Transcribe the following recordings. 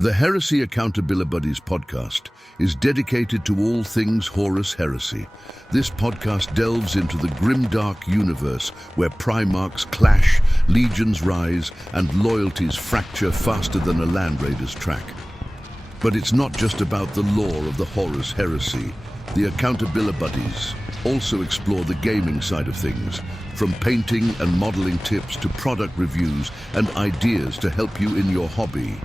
The Heresy Accountabilibuddies Podcast is dedicated to all things Horus Heresy. This podcast delves into the grimdark universe where Primarchs clash, legions rise, and loyalties fracture faster than a Land Raider's track. But it's not just about the lore of the Horus Heresy. The Accountabilibuddies also explore the gaming side of things, from painting and modeling tips to product reviews and ideas to help you in your hobby.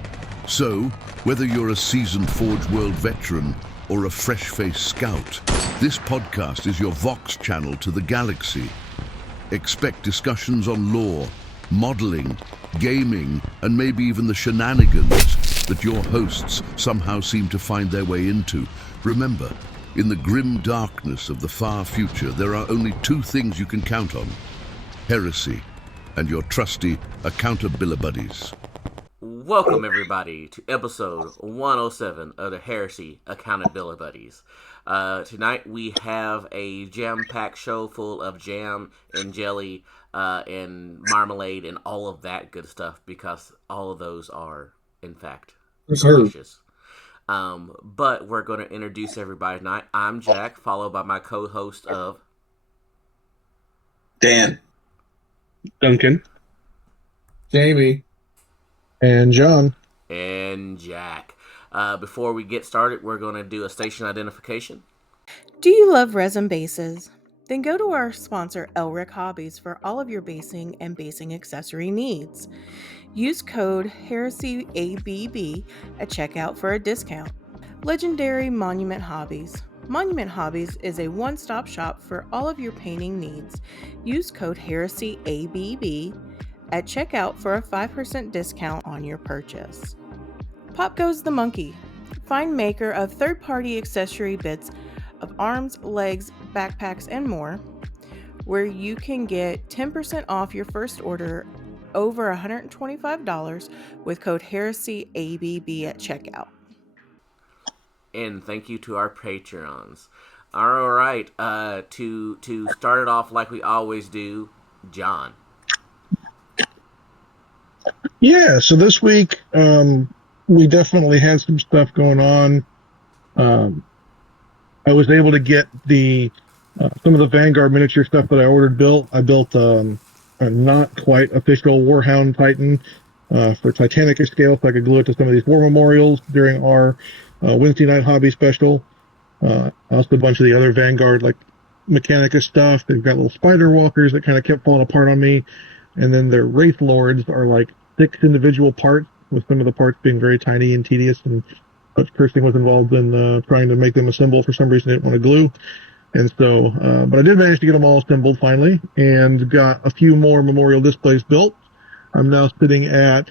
So, whether you're a seasoned Forge World veteran or a fresh-faced scout, this podcast is your Vox channel to the galaxy. Expect discussions on lore, modeling, gaming, and maybe even the shenanigans that your hosts somehow seem to find their way into. Remember, in the grim darkness of the far future, there are only two things you can count on: heresy and your trusty Accountabilibuddies. Welcome, everybody, to episode 107 of the Heresy Accountabilibuddies. Tonight we have a jam-packed show full of jam and jelly and marmalade and all of that good stuff, because all of those are, in fact, delicious. But we're going to introduce everybody tonight. I'm Jack, followed by my co-host of... Dan. Duncan. Jamie. And John. And Jack. Before we get started, we're going to do a station identification. Do you love resin bases? Then go to our sponsor, Elric Hobbies, for all of your basing and basing accessory needs. Use code HERESYABB at checkout for a discount. Legendary Monument Hobbies. Monument Hobbies is a one-stop shop for all of your painting needs. Use code HERESYABB at checkout for a 5% discount on your purchase. Pop Goes the Monkey. Find maker of third-party accessory bits of arms, legs, backpacks, and more, where you can get 10% off your first order over $125 with code HERESYABB at checkout. And thank you to our Patreons. All right, to start it off like we always do, John. Yeah, so this week we definitely had some stuff going on. I was able to get some of the Vanguard miniature stuff that I ordered built. I built a not quite official Warhound Titan for Titanicus scale, so I could glue it to some of these war memorials during our Wednesday night hobby special. Also a bunch of the other Vanguard like Mechanicus stuff. They've got little spider walkers that kind of kept falling apart on me. And then their Wraith Lords are like 6 individual parts, with some of the parts being very tiny and tedious, and much cursing was involved in trying to make them assemble. For some reason, I didn't want to glue. And so, but I did manage to get them all assembled finally, and got a few more memorial displays built. I'm now sitting at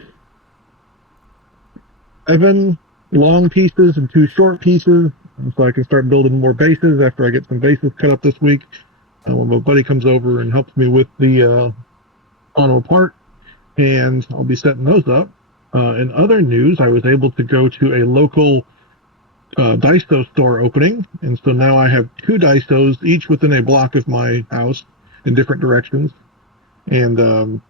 7 long pieces and 2 short pieces, so I can start building more bases after I get some bases cut up this week. When my buddy comes over and helps me with the on them apart, and I'll be setting those up. In other news, I was able to go to a local Daiso store opening, and so now I have 2 Daisos, each within a block of my house in different directions. And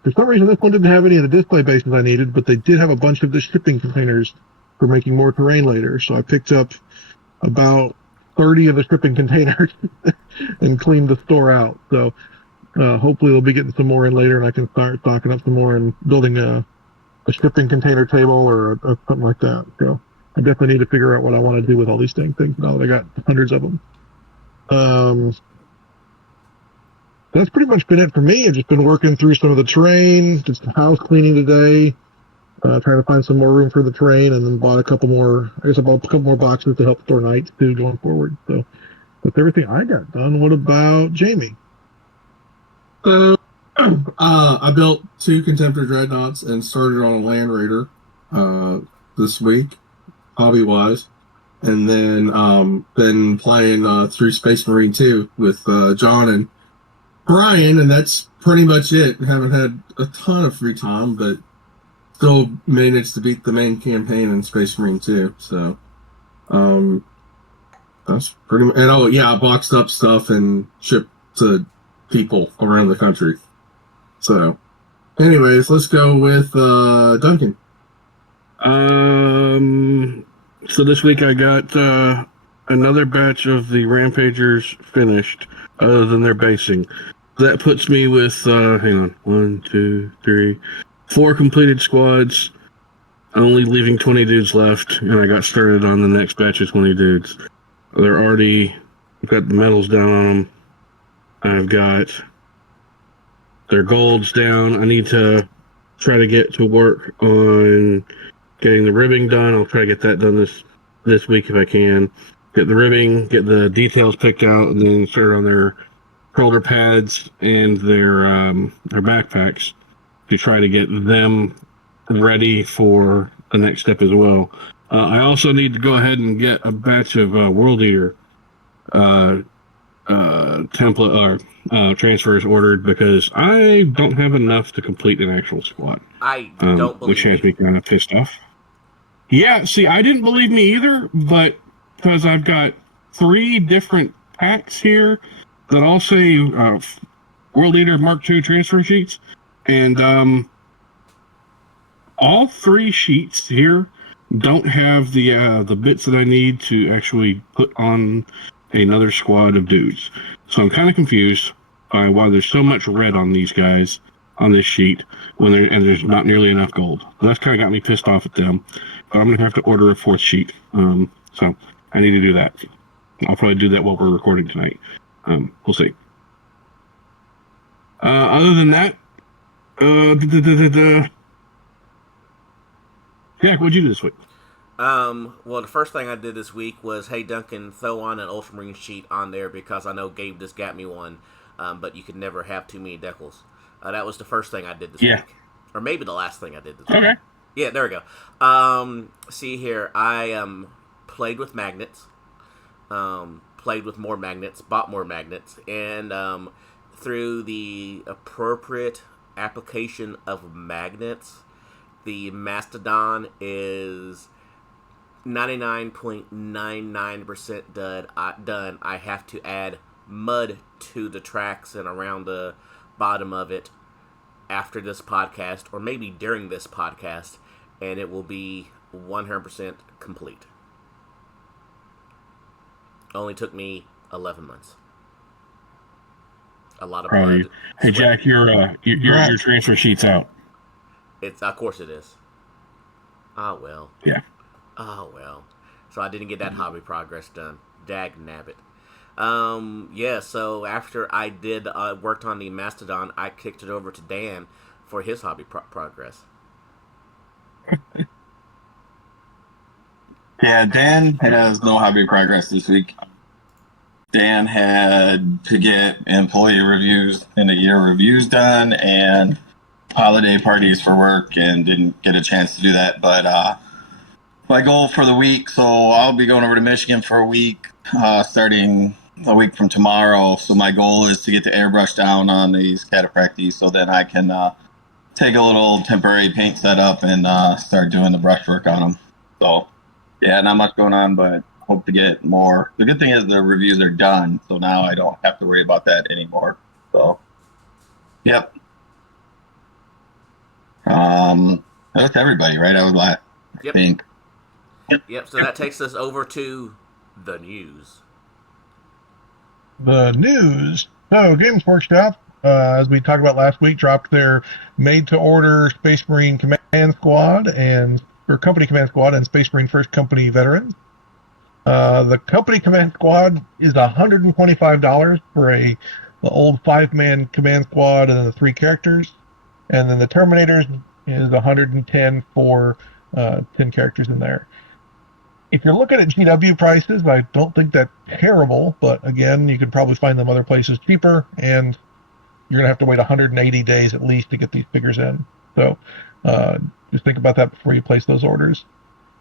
for some reason, this one didn't have any of the display bases I needed, but they did have a bunch of the shipping containers for making more terrain later. So I picked up about 30 of the shipping containers and cleaned the store out. So hopefully they'll be getting some more in later, and I can start stocking up some more and building a shipping container table or something like that. So I definitely need to figure out what I want to do with all these things now that I got hundreds of them. That's pretty much been it for me. I've just been working through some of the terrain, just house cleaning today, trying to find some more room for the terrain, and then bought a couple more boxes to help store nights too going forward. So that's everything I got done. What about Jamie? I built 2 Contemptor Dreadnoughts and started on a Land Raider this week, hobby-wise. And then been playing through Space Marine 2 with John and Brian, and that's pretty much it. Haven't had a ton of free time, but still managed to beat the main campaign in Space Marine 2. So that's pretty much... And I boxed up stuff and shipped to people around the country. So, anyways, let's go with Duncan. So this week I got another batch of the Rampagers finished, other than their basing. That puts me with, hang on, 4 completed squads, only leaving 20 dudes left, and I got started on the next batch of 20 dudes. I've got the medals down on them. I've got their golds down. I need to try to get to work on getting the ribbing done. I'll try to get that done this week if I can. Get the ribbing, get the details picked out, and then start on their shoulder pads and their backpacks to try to get them ready for the next step as well. I also need to go ahead and get a batch of World Eater template or transfers ordered, because I don't have enough to complete an actual squad. I don't believe which has me kind of pissed off. Yeah, see, I didn't believe me either, but because I've got 3 different packs here that all say World Eater Mark II transfer sheets, and all 3 sheets here don't have the bits that I need to actually put on another squad of dudes. So I'm kind of confused by why there's so much red on these guys on this sheet and there's not nearly enough gold. So that's kind of got me pissed off at them. But I'm going to have to order a 4th sheet. So I need to do that. I'll probably do that while we're recording tonight. We'll see. Other than that, Jack, what'd you do this week? Well, the first thing I did this week was, hey, Duncan, throw on an Ultramarine sheet on there, because I know Gabe just got me one, but you can never have too many decals. That was the first thing I did this week. Or maybe the last thing I did this week. Yeah, there we go. See here, I played with magnets, played with more magnets, bought more magnets, and through the appropriate application of magnets, the Mastodon is 99.99% done. I have to add mud to the tracks and around the bottom of it after this podcast, or maybe during this podcast, and it will be 100% complete. Only took me 11 months. A lot of blood. Hey, Jack, your transfer sheet's out. Of course it is. Oh, well. Yeah. Oh, well. So I didn't get that hobby progress done. Dag nabbit. So after I did worked on the Mastodon, I kicked it over to Dan for his hobby progress. Yeah, Dan has no hobby progress this week. Dan had to get employee reviews and a year reviews done and holiday parties for work, and didn't get a chance to do that. But my goal for the week, so I'll be going over to Michigan for a week, starting a week from tomorrow. So my goal is to get the airbrush down on these cataphracties, so then I can take a little temporary paint setup and start doing the brushwork on them. So yeah, not much going on, but hope to get more. The good thing is the reviews are done, so now I don't have to worry about that anymore. So yep. That's everybody, right? I think. Yep, so that takes us over to the news. The news. So, Games Workshop, as we talked about last week, dropped their made-to-order Space Marine Command Squad or Company Command Squad and Space Marine First Company veterans. The Company Command Squad is $125 for the old 5-man Command Squad and then the 3 characters. And then the Terminators is $110 for 10 characters in there. If you're looking at GW prices, I don't think that's terrible, but again, you could probably find them other places cheaper, and you're going to have to wait 180 days at least to get these figures in. So just think about that before you place those orders.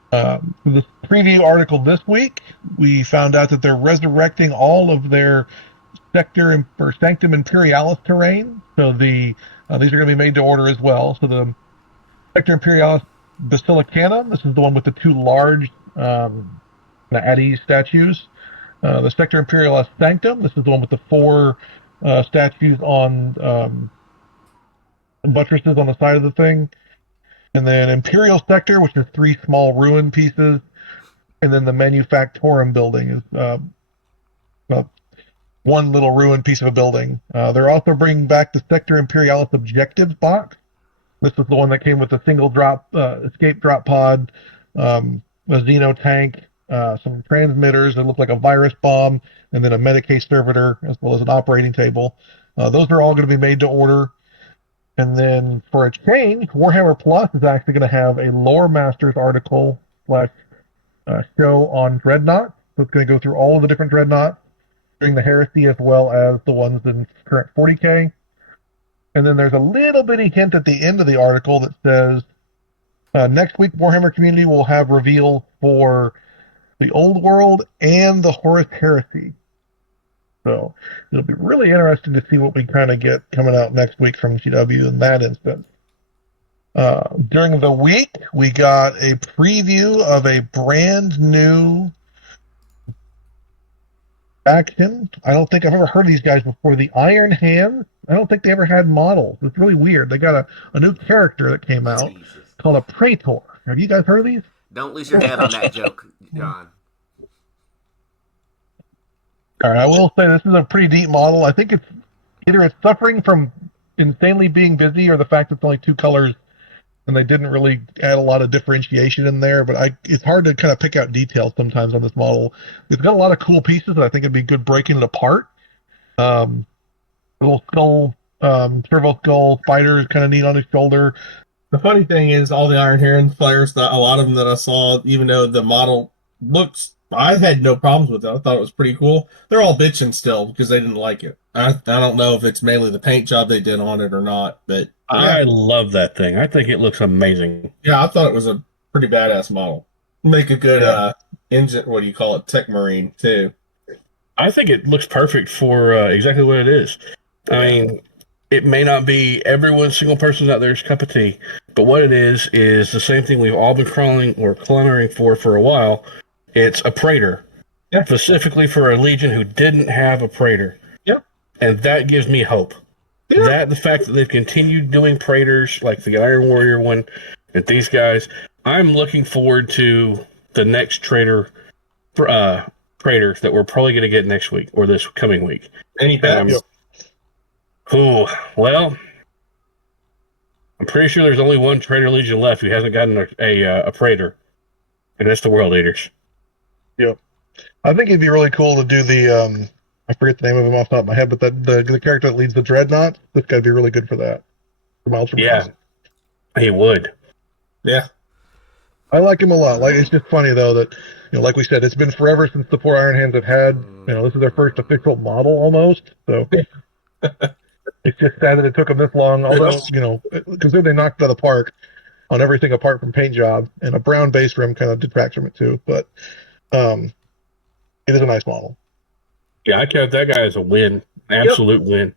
For the preview article this week, we found out that they're resurrecting all of their Sector or Sanctum Imperialis terrain. So these are going to be made to order as well. So the Sector Imperialis Basilicana, this is the one with the 2 large at ease statues. The Sector Imperialis Sanctum, this is the one with the 4 statues on buttresses on the side of the thing. And then Imperial Sector, which is 3 small ruin pieces. And then the Manufactorum building is one little ruined piece of a building. They're also bringing back the Sector Imperialis Objectives box. This is the one that came with a single drop, escape drop pod, a Xeno tank, some transmitters that look like a virus bomb, and then a Medicae servitor, as well as an operating table. Those are all going to be made to order. And then for a change, Warhammer Plus is actually going to have a Lore Masters article / show on Dreadnought. So it's going to go through all of the different Dreadnoughts during the Heresy, as well as the ones in current 40K. And then there's a little bitty hint at the end of the article that says, next week Warhammer community will have reveals for the Old World and the Horus Heresy. So it'll be really interesting to see what we kind of get coming out next week from GW in that instance. During the week, we got a preview of a brand new faction. I don't think I've ever heard of these guys before. The Iron Hands. I don't think they ever had models. It's really weird. They got a new character that came out called a Praetor. Have you guys heard of these? Don't lose your head on that joke, John. All right, I will say this is a pretty deep model. I think it's suffering from insanely being busy or the fact that it's only 2 colors and they didn't really add a lot of differentiation in there. But it's hard to kind of pick out details sometimes on this model. It's got a lot of cool pieces that I think it'd be good breaking it apart. Little skull, servo skull, spider is kind of neat on his shoulder. The funny thing is, all the Iron Herons players, a lot of them that I saw, even though the model looks, I had no problems with it. I thought it was pretty cool. They're all bitching still because they didn't like it. I don't know if it's mainly the paint job they did on it or not, but yeah. I love that thing. I think it looks amazing. Yeah, I thought it was a pretty badass model. Make a good engine, what do you call it, tech marine, too. I think it looks perfect for exactly what it is. I mean, it may not be every single person out there's cup of tea, but what it is the same thing we've all been clamoring for a while. It's a Praetor, specifically for a Legion who didn't have a Praetor. Yep. And that gives me hope. Yeah. The fact that they've continued doing Praetors, like the Iron Warrior one, and these guys, I'm looking forward to the next Praetor that we're probably going to get next week, or this coming week. Any bets? Well, I'm pretty sure there's only one Praetor Legion left who hasn't gotten a Praetor, and that's the World Eaters. Yep. I think it'd be really cool to do the, I forget the name of him off the top of my head, but the character that leads the Dreadnought, this guy'd be really good for that. Yeah, he would. Yeah. I like him a lot. Like, it's just funny, though, that, like we said, it's been forever since the 4 Iron Hands have had, this is their first official model almost, so it's just sad that it took them this long, although, considering they knocked it out of the park on everything apart from paint job, and a brown base rim kind of detracts from it too, but it is a nice model. Yeah, I count that guy as a win. Absolute win.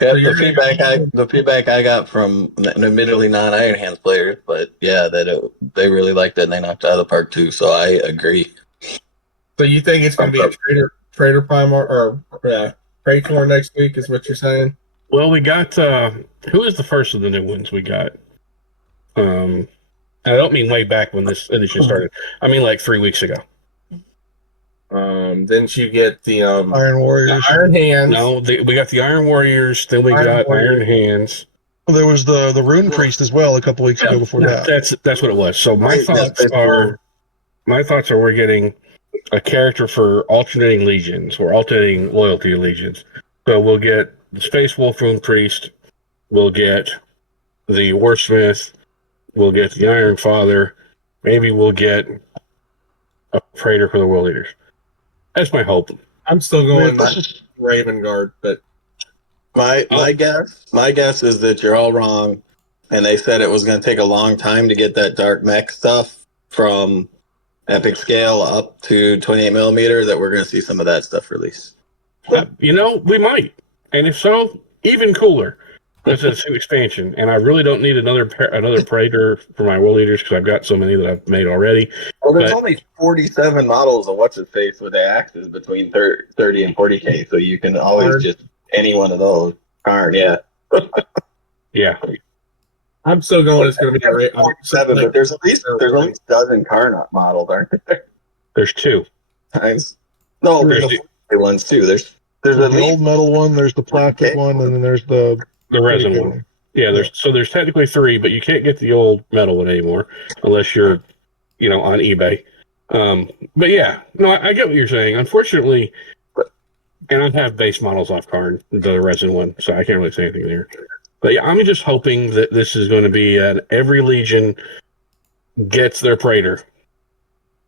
Yeah, the feedback I got from admittedly non-Iron Hands players, but yeah, they really liked it and they knocked it out of the park too, so I agree. So you think it's going to be a Trader Primer or Praetor next week is what you're saying? Well, we got, who is the first of the new ones we got? I don't mean way back when this edition started. I mean like 3 weeks ago. Then you get the Iron Warriors. The Iron Hands. No, we got the Iron Warriors. Then we got Iron Hands. Well, there was the Rune Priest as well a couple weeks ago before that. That's what it was. So my thoughts are we're getting a character for alternating legions or alternating loyalty legions. So we'll get the Space Wolf Rune Priest. We'll get the Warsmith. We'll get the Iron Father. Maybe we'll get a Praetor for the World Eaters. That's my hope. I'm still going Raven Guard, but my guess is that you're all wrong, and they said it was going to take a long time to get that dark mech stuff from epic scale up to 28 millimeter. That we're going to see some of that stuff release. We might, and if so, even cooler. This is an expansion, and I really don't need another Praetor for my World Eaters because I've got so many that I've made already. Well, there's only 47 models of what's-his-face with the axes between 30 and 40K, so you can always just any one of those. Karl, yeah. Yeah. I'm still going. It's going to be great. 47, but there's at least a dozen car models, aren't there? There's two. Times. No, there's the ones too. There's the old metal one, there's the plastic one, and then there's the resin one. Yeah, there's technically three, but you can't get the old metal one anymore unless you're, on eBay. But yeah, no, I get what you're saying. Unfortunately, and I have base models off Karl, the resin one, so I can't really say anything there. But yeah, I'm just hoping that this is going to be every Legion gets their Praetor.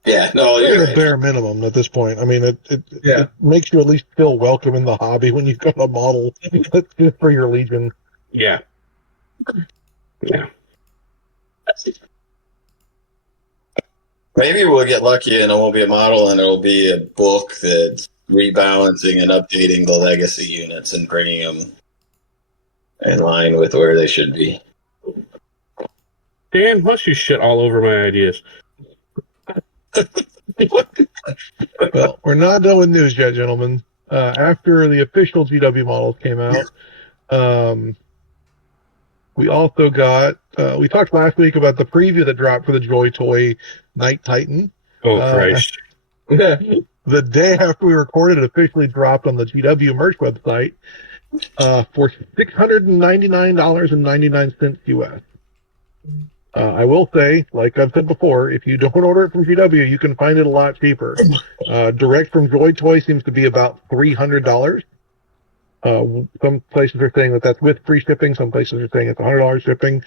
Yeah, no, you're a bare minimum at this point. I mean, it makes you at least feel welcome in the hobby when you've got a model that's just for your Legion. Yeah. Yeah. Maybe we'll get lucky and it won't be a model and it'll be a book that's rebalancing and updating the legacy units and bringing them in line with where they should be. Dan, must you shit all over my ideas? Well, we're not done with news yet, gentlemen. After the official GW models came out, we also got, we talked last week about the preview that dropped for the Joy Toy Night Titan. Oh, Christ. The day after we recorded, it officially dropped on the GW merch website for $699.99 US. I will say, like I've said before, if you don't order it from GW, you can find it a lot cheaper. Direct from Joy Toy seems to be about $300. Some places are saying that that's with free shipping. Some places are saying it's $100 shipping.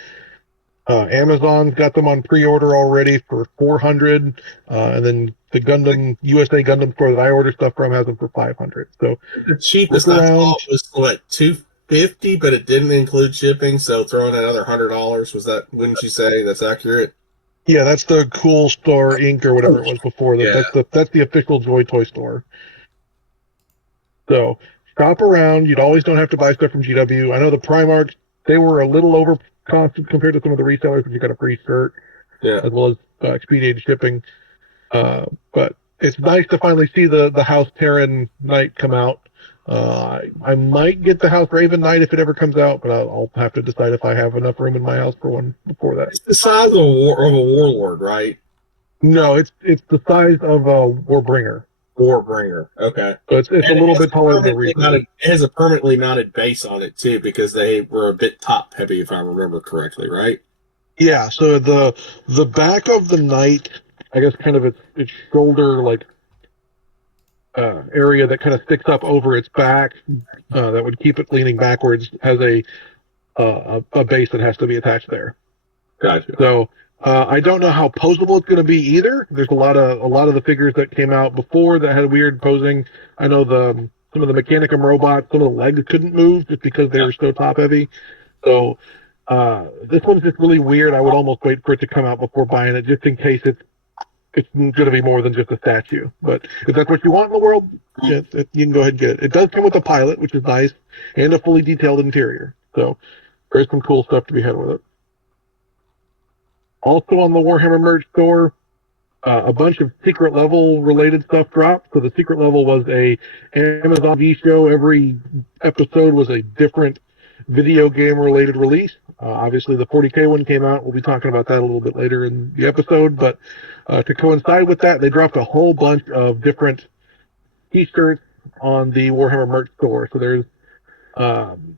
Amazon's got them on pre-order already for $400, and then the USA Gundam store that I order stuff from has them for $500. So the cheapest I saw was what, $250, but it didn't include shipping. So throwing another $100 was that? Wouldn't you say that's accurate? Yeah, that's the Cool Store Inc. or whatever it was before. Yeah. That's the official Joy Toy store. So shop around. You'd always don't have to buy stuff from GW. I know the Primarchs, they were a little over costed compared to some of the resellers, but you got a free shirt, as well as expedited shipping. But it's nice to finally see the House Terran Knight come out. I might get the House Raven Knight if it ever comes out, but I'll have to decide if I have enough room in my house for one before that. It's the size of a warlord, right? No, it's the size of a Warbringer. Warbringer. Okay. So it's a little bit taller than a Reaper. It has a permanently mounted base on it too, because they were a bit top heavy, if I remember correctly, right? Yeah. So the back of the Knight, I guess, kind of its shoulder area that kind of sticks up over its back, that would keep it leaning backwards, has a base that has to be attached there. Gotcha. So I don't know how posable it's going to be either. There's a lot of the figures that came out before that had weird posing. I know some of the Mechanicum robots, some of the legs couldn't move just because they were so top heavy. So this one's just really weird. I would almost wait for it to come out before buying it, just in case it's going to be more than just a statue. But if that's what you want in the world, you can go ahead and get it. It does come with a pilot, which is nice, and a fully detailed interior. So there's some cool stuff to be had with it. Also on the Warhammer merch store, a bunch of secret level related stuff dropped. So the secret level was a Amazon V show. Every episode was a different video game related release. Obviously the 40K one came out. We'll be talking about that a little bit later in the episode. But to coincide with that, they dropped a whole bunch of different t-shirts on the Warhammer merch store. So there's kind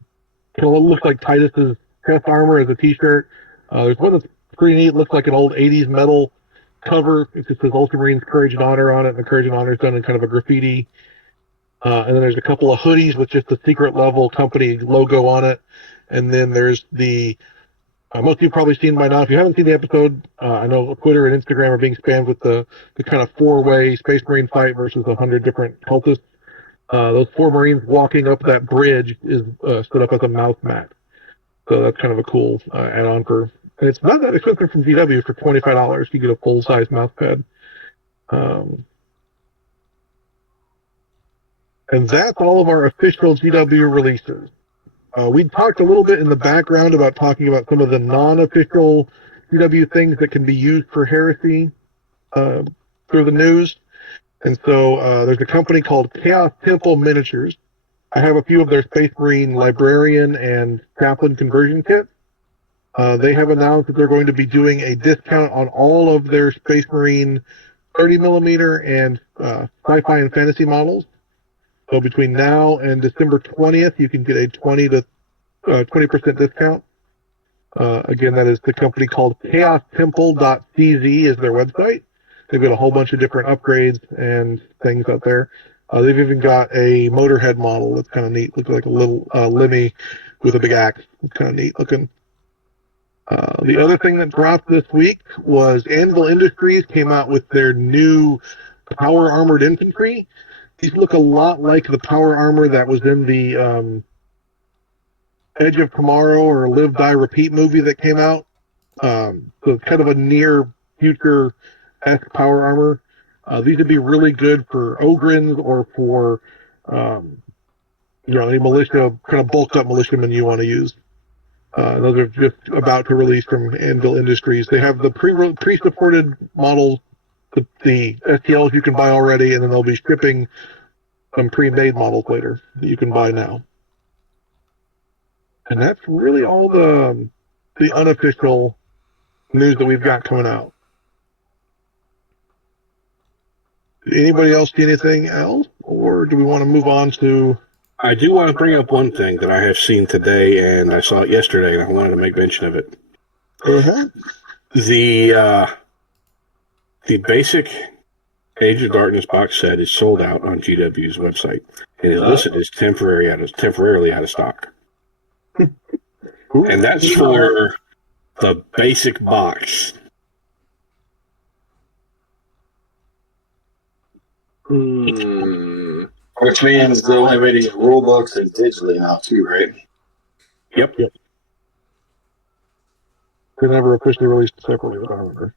of what looks like Titus's chest armor as a t-shirt. There's one that's pretty neat. It looks like an old 80s metal cover. It just says Ultramarines Courage and Honor on it, and the Courage and Honor is done in kind of a graffiti. And then there's a couple of hoodies with just the secret level company logo on it. And then there's the most of you probably seen by now. If you haven't seen the episode, I know Twitter and Instagram are being spammed with the kind of four-way Space Marine fight versus 100 different cultists. Those 4 Marines walking up that bridge is stood up as a mouse mat. So that's kind of a cool add-on for. And it's not that expensive from GW. For $25, you get a full-size mouse pad. And that's all of our official GW releases. We talked a little bit in the background about talking about some of the non-official GW things that can be used for Heresy through the news. And so there's a company called Chaos Temple Miniatures. I have a few of their Space Marine Librarian and Chaplain conversion kits. They have announced that they're going to be doing a discount on all of their Space Marine 30 millimeter and sci-fi and fantasy models. So between now and December 20th, you can get a 20% discount. Again, that is the company called chaostemple.cz is their website. They've got a whole bunch of different upgrades and things out there. They've even got a Motorhead model that's kind of neat. Looks like a little Lemmy with a big axe. It's kind of neat looking. The other thing that dropped this week was Anvil Industries came out with their new power armored infantry. These look a lot like the power armor that was in the Edge of Tomorrow or Live, Die, Repeat movie that came out. So it's kind of a near future-esque power armor. These would be really good for Ogrins or for any militia, kind of bulked up militiamen you want to use. Those are just about to release from Anvil Industries. They have the pre-supported models, the STLs you can buy already, and then they'll be shipping some pre-made models later that you can buy now. And that's really all the unofficial news that we've got coming out. Anybody else see anything else, or do we want to move on to? I do want to bring up one thing that I have seen today, and I saw it yesterday, and I wanted to make mention of it. The basic Age of Darkness box set is sold out on GW's website, and is listed as temporarily out of stock. And that's for the basic box. Which means the only way to get rule books is digitally now too, right? Yep. They never officially released it separately, but I remember.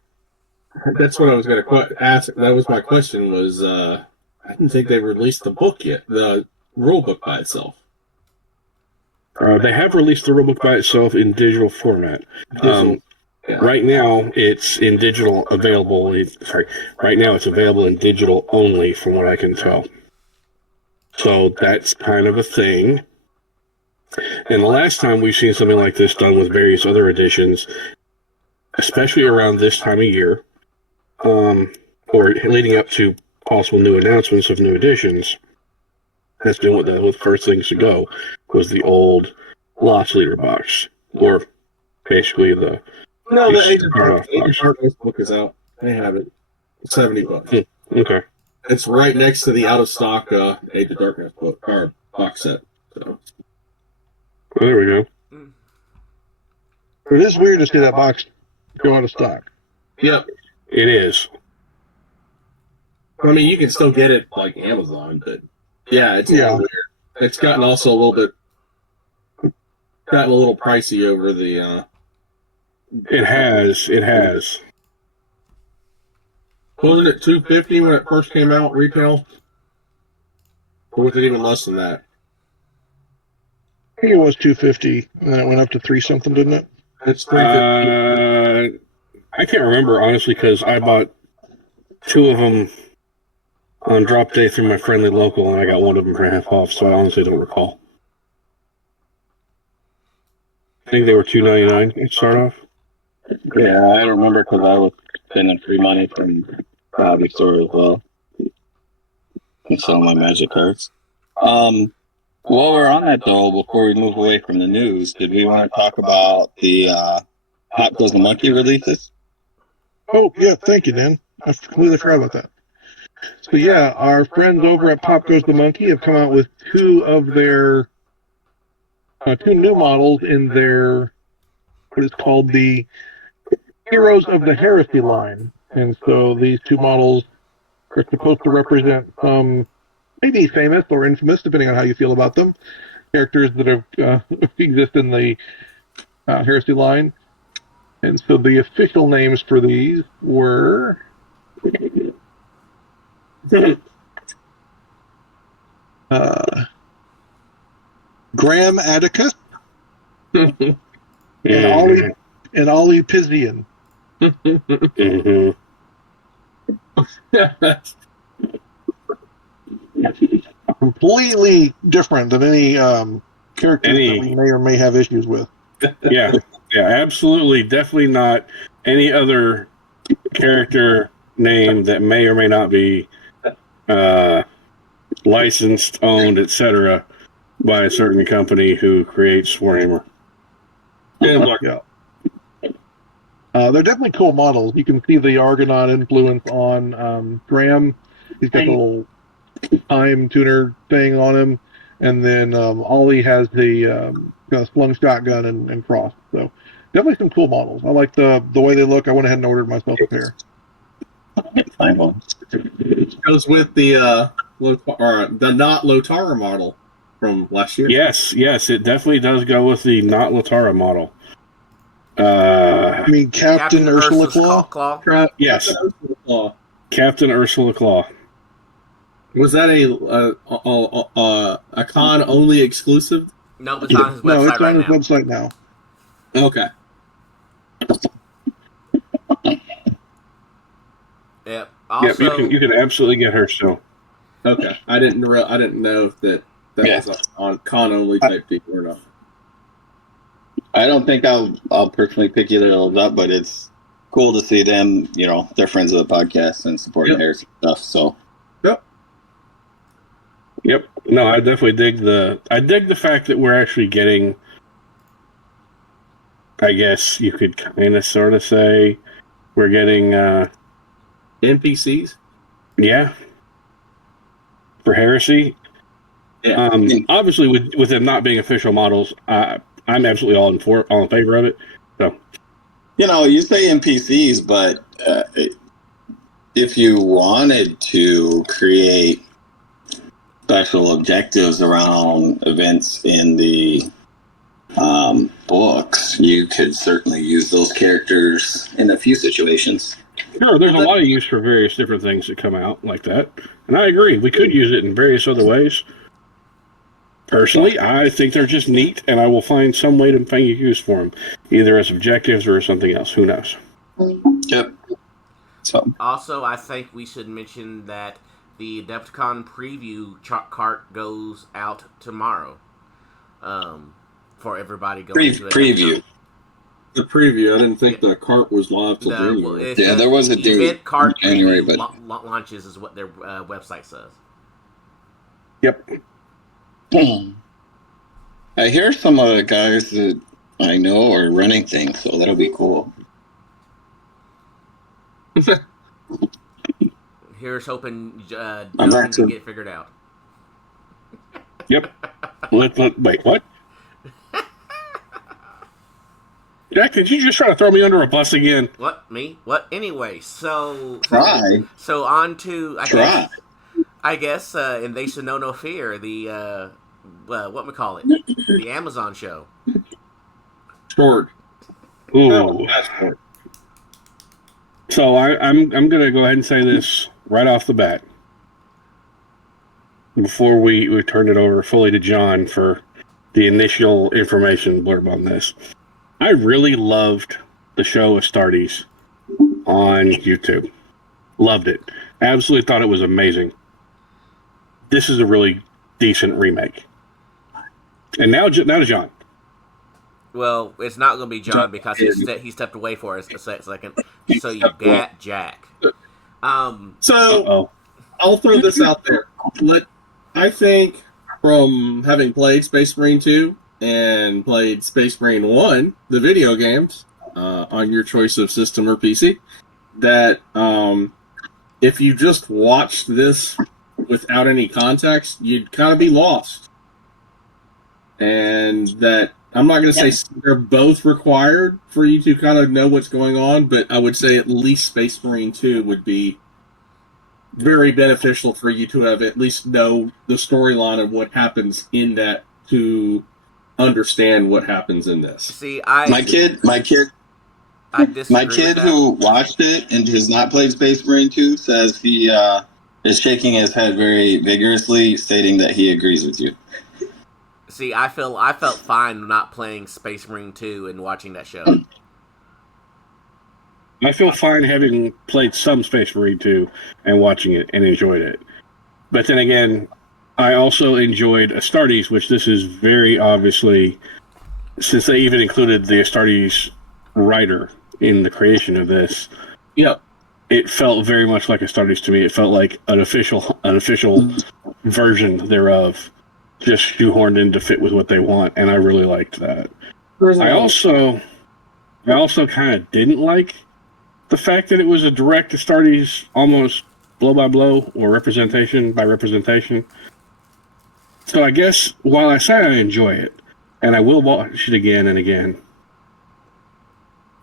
That's what I was going to ask. That was my question. Was I didn't think they released the book yet, the rule book by itself. They have released the rulebook by itself in digital format. Right now, it's in digital available. Right now it's available in digital only, from what I can tell. So that's kind of a thing. And the last time we've seen something like this done with various other editions, especially around this time of year, or leading up to possible new announcements of new editions, has been with the first things to go, was the old Lost Leader box, or basically the Age of Darkness book is out. They have it. $70. Okay. It's right next to the out of stock Age of Darkness book or box set. So. Well, there we go. It is weird to see that box go out of stock. Yep, it is. I mean, you can still get it like Amazon, but yeah, it's weird. It's gotten also a little pricey over the. It has. Wasn't it $250 when it first came out retail? Or was it even less than that? I think it was $250, and then it went up to $3 something, didn't it? It's $350. I can't remember honestly because I bought 2 of them on drop day through my friendly local, and I got one of them for half off. So I honestly don't recall. I think they were $2.99 to start off. Yeah, I don't remember because I was spending free money from hobby store as well. And selling my magic cards. While we're on that though, before we move away from the news, did we want to talk about the Pop Goes the Monkey releases? Oh, yeah, thank you, Dan. I completely forgot about that. So yeah, our friends over at Pop Goes the Monkey have come out with 2 of their 2 new models in their what is called the Heroes of the Heresy line. And so these 2 models are supposed to represent some maybe famous or infamous, depending on how you feel about them, characters that have exist in the Heresy line. And so the official names for these were Graham Atticus and Ollie Pizian. Completely different than any characters that we may or may have issues with. Yeah, Yeah, absolutely. Definitely not any other character name that may or may not be licensed, owned, etc. by a certain company who creates Warhammer. Yeah. They're definitely cool models. You can see the Argonaut influence on Graham. He's got the little time tuner thing on him. And then Ollie has the slung shotgun and cross. So definitely some cool models. I like the way they look. I went ahead and ordered myself a pair. It goes with the not Lotara model from last year. Yes, it definitely does go with the not Lotara model. I mean, Captain Ursula Claw? Yes. Captain Ursula Claw. Captain Ursula Claw. Was that a con only exclusive? No, it's on his website No, it's right on his now. website now. Okay. Yep. Also, Yep, you can absolutely get her still. Okay. I didn't know if that was a con only type people or not. I don't think I'll personally pick either of those up, but it's cool to see them. You know, they're friends of the podcast and supporting Heresy stuff. So. Yep. No, I definitely dig the fact that we're actually getting, I guess you could kind of sort of say we're getting NPCs? Yeah. For Heresy. Yeah. Obviously with them not being official models, I'm absolutely all in favor of it. So, you know, you say NPCs, but if you wanted to create special objectives around events in the books, you could certainly use those characters in a few situations. Sure, there's a lot of use for various different things that come out like that. And I agree, we could use it in various other ways. Personally, I think they're just neat, and I will find some way to find use for them, either as objectives or as something else. Who knows? Yep. So. Also, I think we should mention that the Dethroned preview cart goes out tomorrow. For everybody going to preview. The preview. I didn't think the cart was live till January. There was a date. Event cart January, preview but launches is what their website says. Yep. I hear some of the guys that I know are running things, so that'll be cool. Here's hoping I'm Dylan back can to- get figured out. Yep. Wait, what? Jack, did you just try to throw me under a bus again? What? Me? What? Anyway, so Try. So on to Try. I guess, and they should know no fear. The what we call it, the Amazon show. Short. Ooh. So I'm gonna go ahead and say this right off the bat before we turn it over fully to John for the initial information blurb on this. I really loved the show Astartes on YouTube. Loved it. Absolutely thought it was amazing. This is a really decent remake. And now to John. Well, it's not going to be John because he stepped away for a second. So you got Jack. So I'll throw this out there. I think from having played Space Marine 2 and played Space Marine 1, the video games, on your choice of system or PC, that if you just watched this without any context, you'd kind of be lost. And that I'm not going to say they're both required for you to kind of know what's going on, but I would say at least Space Marine 2 would be very beneficial for you to have at least know the storyline of what happens in that to understand what happens in this. See, my kid who watched it and has not played Space Marine 2 says he is shaking his head very vigorously, stating that he agrees with you. See, I felt fine not playing Space Marine 2 and watching that show. I feel fine having played some Space Marine 2 and watching it and enjoyed it. But then again, I also enjoyed Astartes, which this is very obviously since they even included the Astartes writer in the creation of this, it felt very much like Astartes to me. It felt like an official version thereof, just shoehorned in to fit with what they want, and I really liked that. I also kind of didn't like the fact that it was a direct Astartes, almost blow by blow or representation by representation. So I guess while I say I enjoy it, and I will watch it again and again,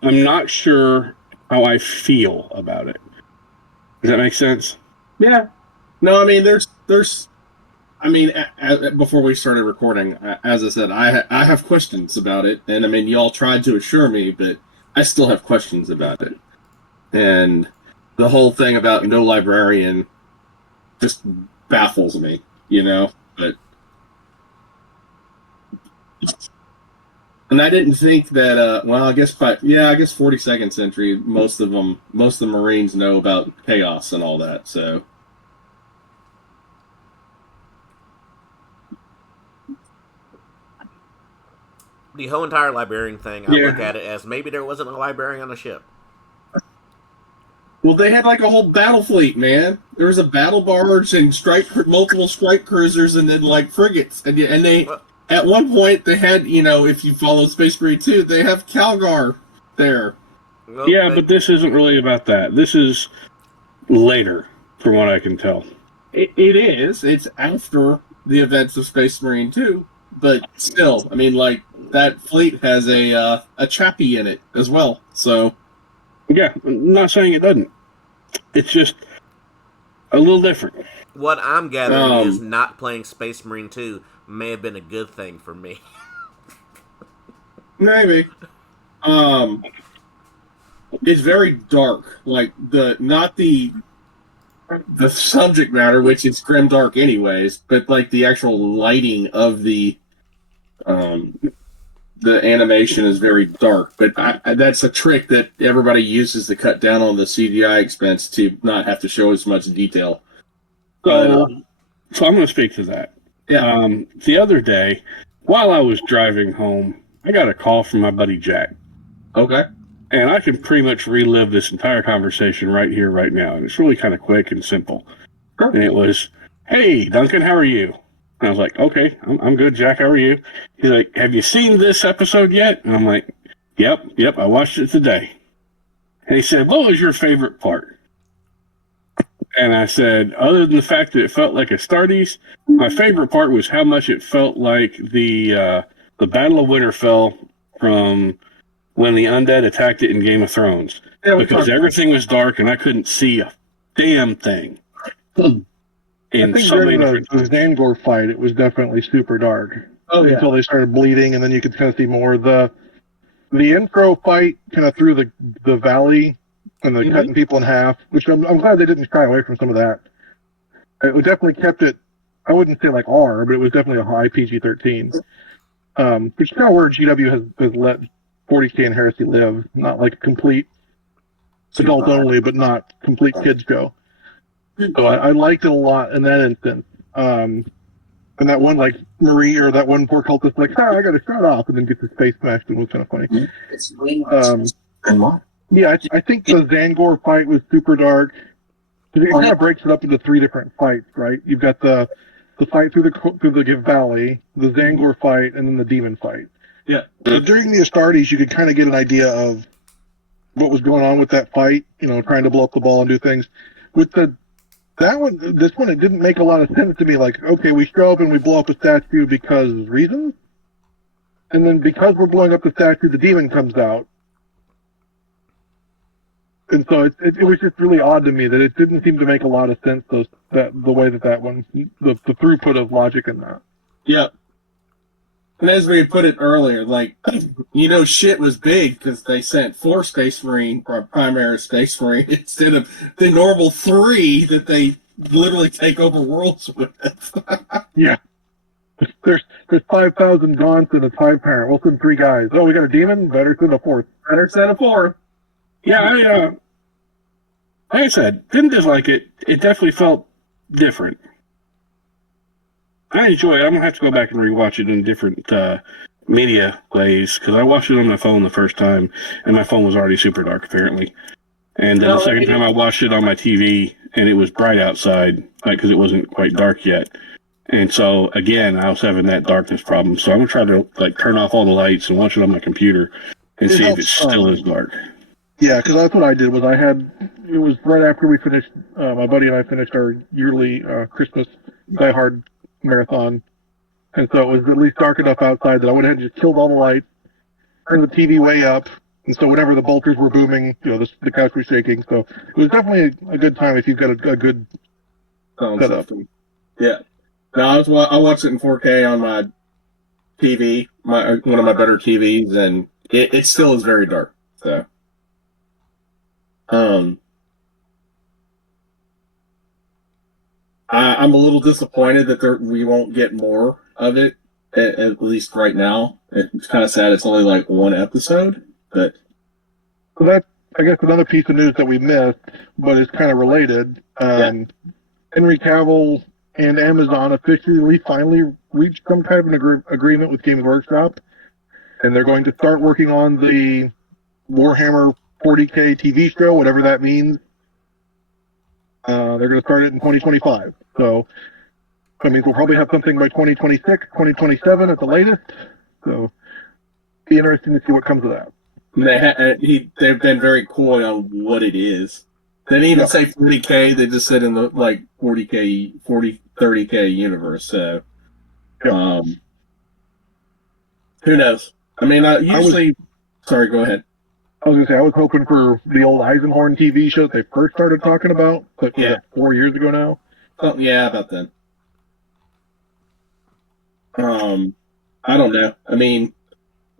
I'm not sure how I feel about it. Does that make sense? Yeah. No, I mean, before we started recording, as I said, I have questions about it, and I mean, y'all tried to assure me, but I still have questions about it. And the whole thing about no librarian just baffles me, but... And I didn't think that. I guess 42nd century. Most of the Marines know about chaos and all that. So The whole entire librarian thing, I look at it as maybe there wasn't a librarian on the ship. Well, they had like a whole battle fleet, man. There was a battle barge and multiple strike cruisers, and then like frigates, and they. At one point, they had, if you follow Space Marine 2, they have Calgar there. Well, but this isn't really about that. This is later, from what I can tell. It is. It's after the events of Space Marine 2, but still, I mean, like, that fleet has a chappie in it as well, so... Yeah, I'm not saying it doesn't. It's just a little different. What I'm gathering is not playing Space Marine 2 may have been a good thing for me. Maybe. It's very dark. Like not the subject matter, which is grim dark anyways, but like the actual lighting of the animation is very dark. But that's a trick that everybody uses to cut down on the CGI expense to not have to show as much detail. So I'm going to speak to that. Yeah. The other day, while I was driving home, I got a call from my buddy Jack. Okay. And I can pretty much relive this entire conversation right here, right now. And it's really kind of quick and simple. Sure. And it was, "Hey, Duncan, how are you?" And I was like, "Okay, I'm good, Jack. How are you?" He's like, "Have you seen this episode yet?" And I'm like, Yep, I watched it today." And he said, "What was your favorite part?" And I said, "Other than the fact that it felt like Astartes, my favorite part was how much it felt like the Battle of Winterfell from when the undead attacked it in Game of Thrones. Because everything was dark and I couldn't see a damn thing." I think during the Zangor fight, it was definitely super dark. Oh, yeah. Until they started bleeding, and then you could kind of see more. The intro fight kind of through the valley and the cutting people in half, which I'm glad they didn't shy away from some of that. It definitely kept it, I wouldn't say like R, but it was definitely a high PG-13. Which is kind of where GW has let 40K and Heresy live. Not like complete adult only, but not complete kids show. So I liked it a lot in that instance. And that one, like, Marie, or that one poor cultist, like, I got to shut off, and then get his face smashed, and it was kind of funny. Yeah, I think the Zangor fight was super dark. It kind of breaks it up into three different fights, right? You've got the fight through the valley, the Zangor fight, and then the demon fight. Yeah. So during the Astartes, you could kind of get an idea of what was going on with that fight, trying to blow up the ball and do things. With this one, it didn't make a lot of sense to me. Like, okay, we show up and we blow up a statue because reasons, and then because we're blowing up the statue, the demon comes out. And so it was just really odd to me that it didn't seem to make a lot of sense, the way that one, the throughput of logic in that. Yeah. And as we had put it earlier, like, shit was big because they sent 4 Space Marine, or primary Space Marine, instead of the normal 3 that they literally take over worlds with. Yeah. There's 5,000 gaunts and a time parent. We'll send 3 guys. Oh, we got a demon? Better send a 4th. Better send a 4th. Yeah, like I said, didn't dislike it. It definitely felt different. I enjoy it. I'm going to have to go back and rewatch it in different media glaze because I watched it on my phone the first time, and my phone was already super dark apparently. And then the second time I watched it on my TV, and it was bright outside, like because it wasn't quite dark yet. And so again, I was having that darkness problem. So I'm gonna try to like turn off all the lights and watch it on my computer and see if it still is dark. Yeah, because that's what I did. It was right after we finished. My buddy and I finished our yearly Christmas Die Hard marathon, and so it was at least dark enough outside that I went ahead and just killed all the lights, turned the TV way up, and so whenever the bolters were booming, the couch was shaking. So it was definitely a good time if you've got a good setup. Yeah. No, I watched it in 4K on my TV, one of my better TVs, and it still is very dark. So, I'm a little disappointed that we won't get more of it, at least right now. It's kind of sad it's only like one episode, but... So that's, I guess, another piece of news that we missed, but it's kind of related. Henry Cavill and Amazon officially finally reached some kind of an agreement with Games Workshop, and they're going to start working on the Warhammer 40K TV show, whatever that means. They're going to start it in 2025. So that means we'll probably have something by 2026, 2027 at the latest. So be interesting to see what comes of that. They've been very coy on what it is. They didn't even say 40K. They just said in the 30K universe. So, who knows? I mean, sorry, go ahead. I was going to say, I was hoping for the old Eisenhorn TV show that they first started talking about, but 4 years ago now. Yeah, about then. I don't know. I mean,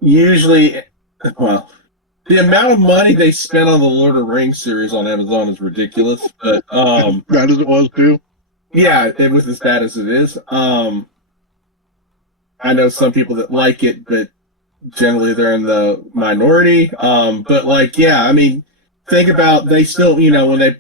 usually, the amount of money they spent on the Lord of the Rings series on Amazon is ridiculous. But bad as it was too. Yeah, it was as bad as it is. I know some people that like it, but generally they're in the minority. But I mean, think about they still, when they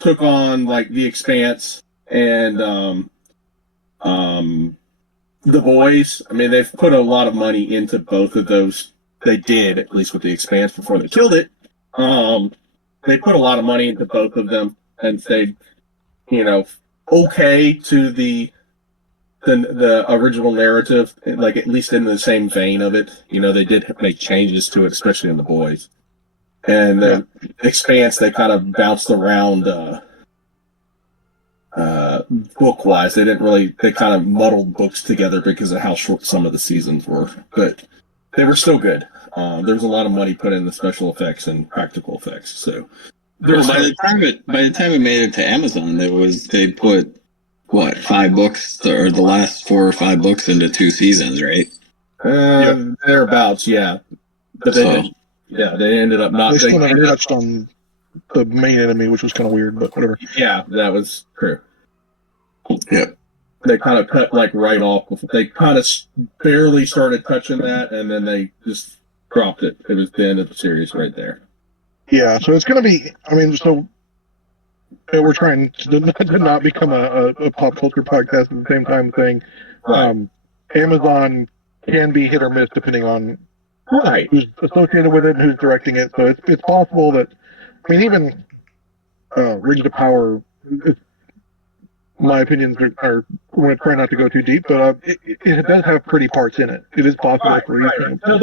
took on like The Expanse and The Boys. I mean, they've put a lot of money into both of those. They did, at least with The Expanse before they killed it. They put a lot of money into both of them and stayed, okay to the original narrative, like at least in the same vein of it. They did make changes to it, especially in The Boys. And The Expanse, they kind of bounced around book-wise. They kind of muddled books together because of how short some of the seasons were. But they were still good. There was a lot of money put in the special effects and practical effects. So, by the time it made it to Amazon, they put 5 books or the last 4 or 5 books into 2 seasons, right? Thereabouts, yeah. But they ended up not. They still never touched on the main enemy, which was kind of weird, but whatever. Yeah, that was true. Yeah. They kind of cut right off. They kind of barely started touching that, and then they just dropped it. It was the end of the series right there. Yeah, so it's going to be. I mean, so we're trying to not become a pop culture podcast at the same time saying Amazon can be hit or miss depending on who's associated with it and who's directing it. So it's possible that, I mean, even Rings of Power. My opinions are we're going to try not to go too deep, but it does have pretty parts in it. It is possible for you. No,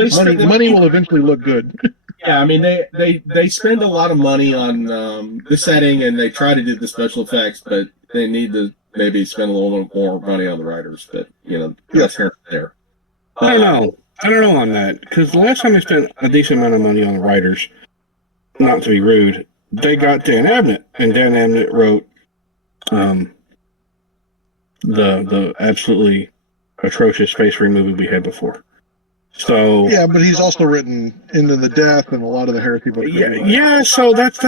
money will eventually look good. Yeah, I mean they spend a lot of money on the setting, and they try to do the special effects, but they need to maybe spend a little bit more money on the writers. But that's here and there. I don't know on that, because the last time they spent a decent amount of money on the writers, not to be rude, they got Dan Abnett, and Dan Abnett wrote the absolutely atrocious Space Marine movie we had before. So yeah, but he's also written Into the Death and a lot of the Heresy books. Yeah. So that's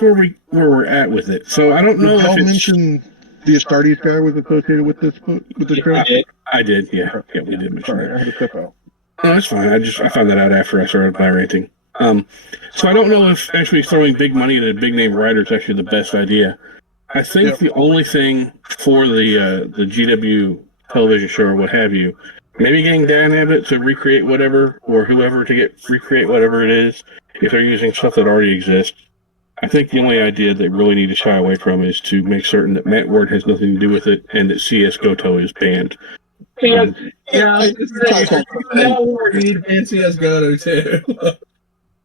where we're at with it. So I don't know. Did you mention the Astartes guy was associated with this book, with this show? I did. Yeah, we did mention that. I had to step out. No, that's fine. I found that out after I started by ranting. So I don't know if actually throwing big money at a big name writer is actually the best idea. I think the only thing for the GW television show or what have you maybe getting Dan Abbott to recreate whatever, or whoever to recreate whatever it is, if they're using stuff that already exists. I think the only idea they really need to shy away from is to make certain that Matt Ward has nothing to do with it and that CS Goto is banned. Yeah, Matt Ward need ban CS Goto too.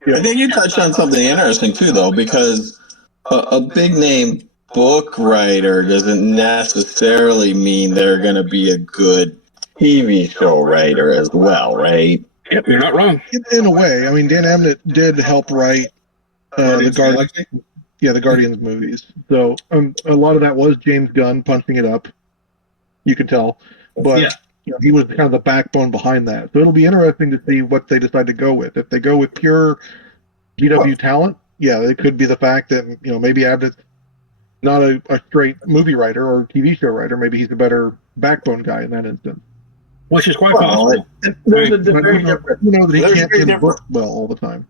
I think you touched on something interesting too, though, because a big name book writer doesn't necessarily mean they're going to be a good TV show writer as well, right? Yep, you're not wrong. In a way, I mean, Dan Abnett did help write the Guardians movies. So a lot of that was James Gunn punching it up. You can tell, but he was kind of the backbone behind that. So it'll be interesting to see what they decide to go with. If they go with pure GW talent, it could be the fact that maybe Abnett's not a straight movie writer or TV show writer. Maybe he's a better backbone guy in that instance. Which is quite possible. There's a very different. That he can't do the book well all the time.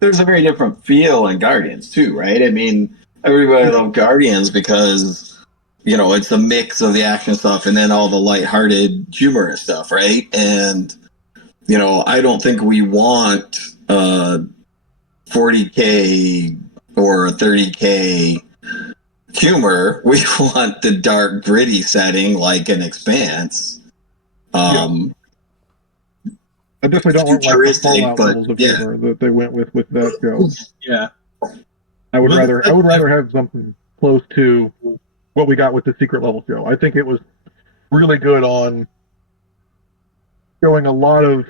There's a very different feel in Guardians too, right? I mean, everybody loved Guardians because it's a mix of the action stuff and then all the lighthearted, humorous stuff, right? And I don't think we want 40K or 30K humor. We want the dark, gritty setting like an Expanse. I definitely don't want the Fallout levels of humor that they went with that show. Yeah, I would rather have something close to what we got with the Secret Level show. I think it was really good on showing a lot of,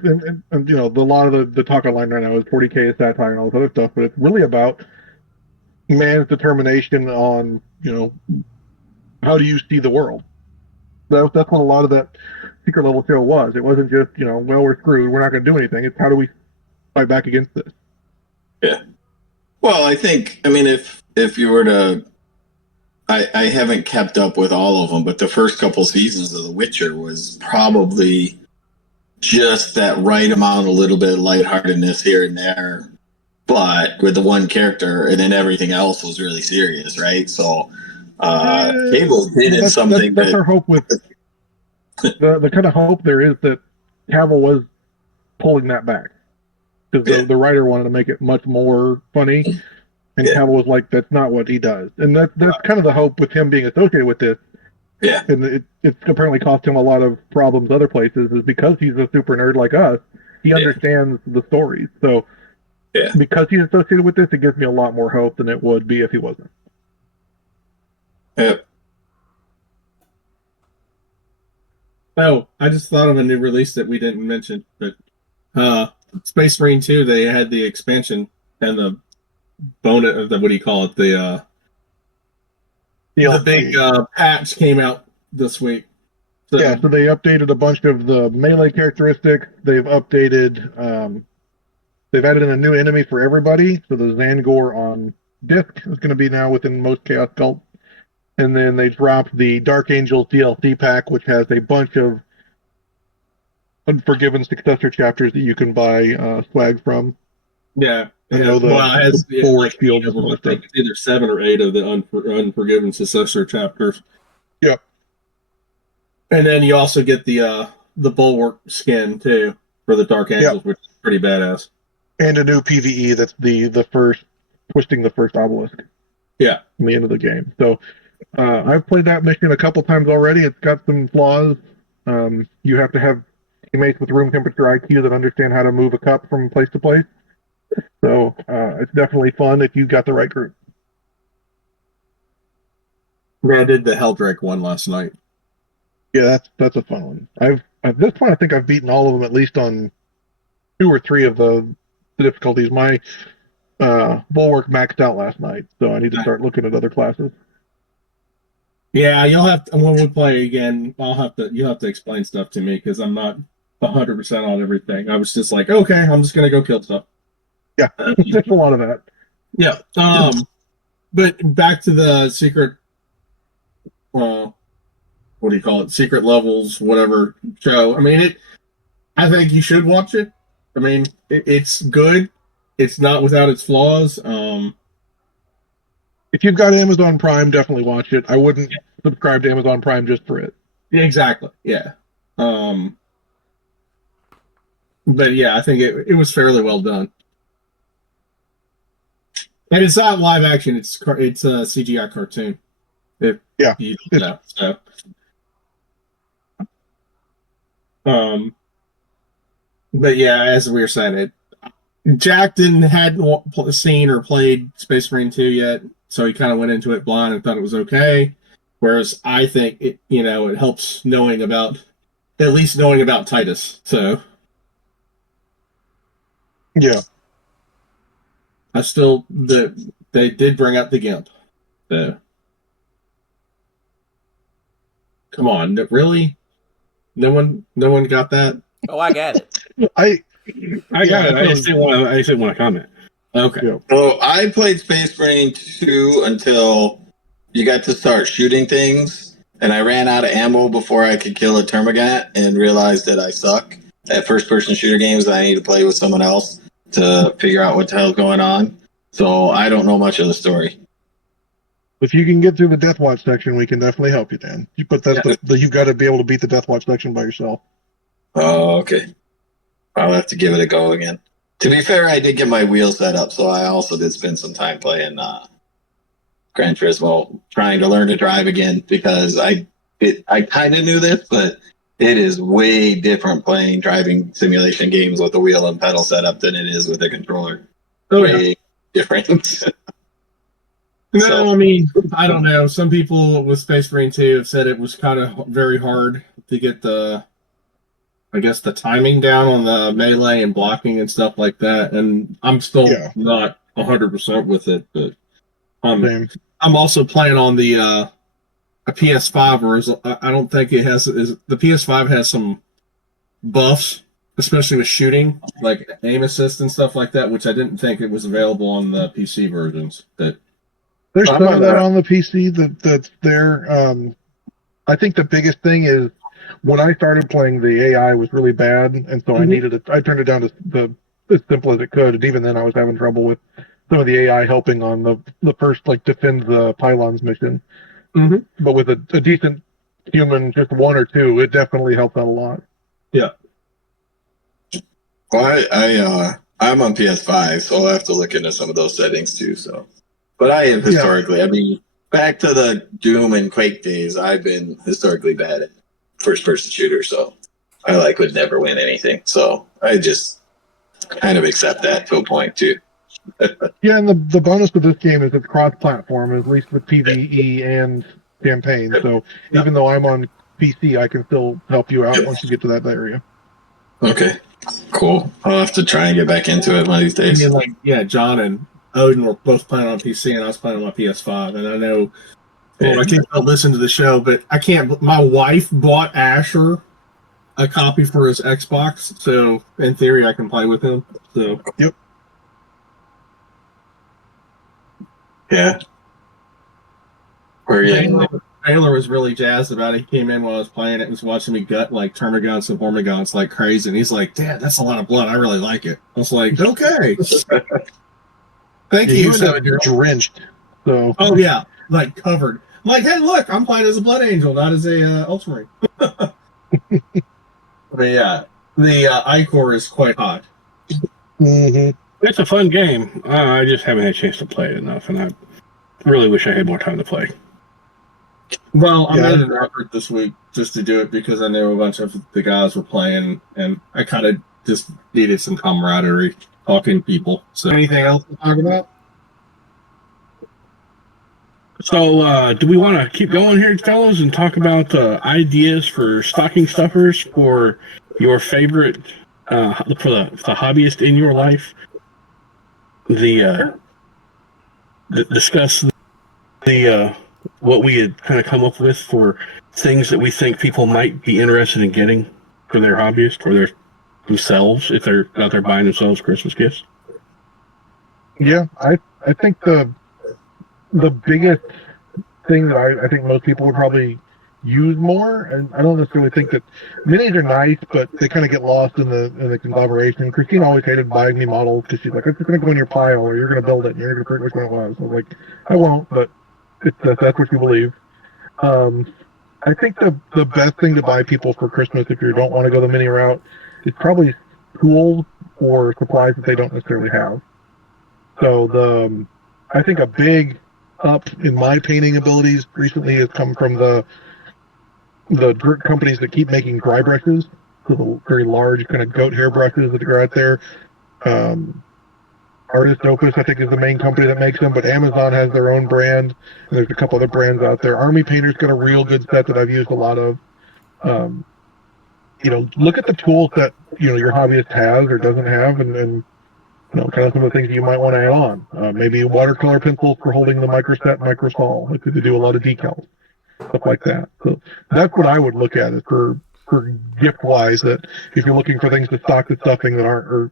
and a lot of the talk online right now is 40K is satire and all this other stuff, but it's really about man's determination on, how do you see the world? That's what a lot of that Secret Level show was. It wasn't just, we're screwed, we're not going to do anything. It's how do we fight back against this? Yeah. Well, I think, if you were to, I haven't kept up with all of them, but the first couple seasons of The Witcher was probably just that right amount, a little bit of lightheartedness here and there, but with the one character, and then everything else was really serious, right? So, Cable did something that's our hope with the kind of hope there is that Cavill was pulling that back because the writer wanted to make it much more funny, and Cavill was like, "That's not what he does," and that's kind of the hope with him being associated with this. Yeah, and it's apparently cost him a lot of problems other places, is because he's a super nerd like us. He understands the stories, so because he's associated with this, it gives me a lot more hope than it would be if he wasn't. Yeah. Oh, I just thought of a new release that we didn't mention, but Space Marine 2, they had the expansion and the bonus of the, what do you call it? The big patch came out this week. So they updated a bunch of the melee characteristics. They've updated, they've added in a new enemy for everybody. So the Zangor on disc is going to be now within most Chaos Cult. And then they dropped the Dark Angels DLC pack, which has a bunch of Unforgiven successor chapters that you can buy swag from. Yeah. It has like field of them. I think it's either 7 or 8 of the Unforgiven successor chapters. Yep. And then you also get the Bulwark skin too for the Dark Angels, which is pretty badass. And a new PvE that's the first twisting the first obelisk. Yeah. In the end of the game. So I've played that mission a couple times already. It's got some flaws. You have to have teammates with room temperature IQ that understand how to move a cup from place to place. So it's definitely fun if you've got the right group. Yeah, I did the Helldrake one last night. Yeah, that's a fun one. At this point, I think I've beaten all of them at least on 2 or 3 of the difficulties. My Bulwark maxed out last night, so I need to start looking at other classes. Yeah, you'll have to, when we play again, you'll have to explain stuff to me because I'm not 100% on everything. I was just like, okay, I'm just gonna go kill stuff. Yeah, there's a lot of that. Yeah. But back to the secret. What do you call it? Secret levels, whatever show. I think you should watch it. It's good. It's not without its flaws. If you've got Amazon Prime, definitely watch it. I wouldn't subscribe to Amazon Prime just for it. Exactly. Yeah. But yeah, I think it was fairly well done. And it's not live action; it's a CGI cartoon. If you know, so. But yeah, as we were saying, Jack hadn't seen or played Space Marine 2 yet, so he kind of went into it blind and thought it was okay. Whereas I think it helps at least knowing about Titus. So yeah, they did bring up the GIMP. So come on, really? No one got that? Oh, I got it. I got it. I just didn't want to comment. Okay. Yeah. So I played Space Marine 2 until you got to start shooting things, and I ran out of ammo before I could kill a termagant and realized that I suck at first-person shooter games and I need to play with someone else to figure out what the hell's going on. So I don't know much of the story. If you can get through the Death Watch section, we can definitely help you, Dan. But you've got to be able to beat the Death Watch section by yourself. Oh, okay. I'll have to give it a go again. To be fair, I did get my wheel set up, so I also did spend some time playing Gran Turismo, trying to learn to drive again, because I kind of knew this, but it is way different playing driving simulation games with a wheel and pedal setup than it is with a controller. Way different. No, I mean, I don't know. Some people with Space Marine 2 have said it was kind of very hard to get the timing down on the melee and blocking and stuff like that. And I'm still not 100% with it, but I'm also playing on the a PS5, whereas I don't think it has. The PS5 has some buffs, especially with shooting, like aim assist and stuff like that, which I didn't think it was available on the PC versions. There's some of that on the PC that's there. I think the biggest thing is when I started playing, the AI was really bad, and so I turned it down to as simple as it could, and even then I was having trouble with some of the AI helping on the first, defend the pylons mission. Mm-hmm. But with a decent human, just one or two, it definitely helped out a lot. Yeah. Well, I'm on PS5, so I'll have to look into some of those settings too. So, but I have historically, I mean, back to the Doom and Quake days, I've been historically bad at first-person shooters, so I would never win anything. So I just kind of accept that to a point too. Yeah, and the bonus with this game is it's cross-platform, at least with PvE and campaign. So even though I'm on PC, I can still help you out once you get to that area. Okay, cool. I'll have to try and get back into it one of these days. John and Odin were both playing on PC, and I was playing on my PS5. And I know, I can't listen to the show, but I can't. My wife bought Asher a copy for his Xbox, so in theory, I can play with him. So yep. Yeah. Taylor was really jazzed about it. He came in while I was playing it and was watching me gut termagants and hormigons like crazy. And he's like, Dad, that's a lot of blood. I really like it. I was like, okay. Thank you. You're drenched. So. Oh, yeah. Covered. I'm like, hey, look, I'm playing as a Blood Angel, not as a Ultramarine. But yeah, the Icor is quite hot. Mm-hmm. It's a fun game. I just haven't had a chance to play it enough, and I really wish I had more time to play. Well, I made an effort this week just to do it because I knew a bunch of the guys were playing, and I kind of just needed some camaraderie, talking to people. So, anything else to talk about? So, do we want to keep going here, fellas, and talk about ideas for stocking stuffers for your favorite, for the hobbyist in your life? Discuss the what we had kind of come up with for things that we think people might be interested in getting for their hobbyist or themselves if they're out there buying themselves Christmas gifts. Yeah, I think the biggest thing that I think most people would probably use more, and I don't necessarily think that minis are nice, but they kind of get lost in the conglomeration. Christine always hated buying me models because she's like, it's going to go in your pile, or you're going to build it, and you're going to figure which one it was. I was like, I won't, but that's what you believe. I think the best thing to buy people for Christmas, if you don't want to go the mini route, is probably tools or supplies that they don't necessarily have. So I think a big up in my painting abilities recently has come from the companies that keep making dry brushes, so the very large kind of goat hair brushes that are out there. Artist Opus, I think, is the main company that makes them, but Amazon has their own brand, and there's a couple other brands out there. Army Painter's got a real good set that I've used a lot of. Look at the tools that, your hobbyist has or doesn't have, and kind of some of the things that you might want to add on. Maybe watercolor pencils for holding the microset, microsol, like they do a lot of decals, stuff like that. So that's what I would look at is for gift-wise, that if you're looking for things to stock the stuffing that aren't, or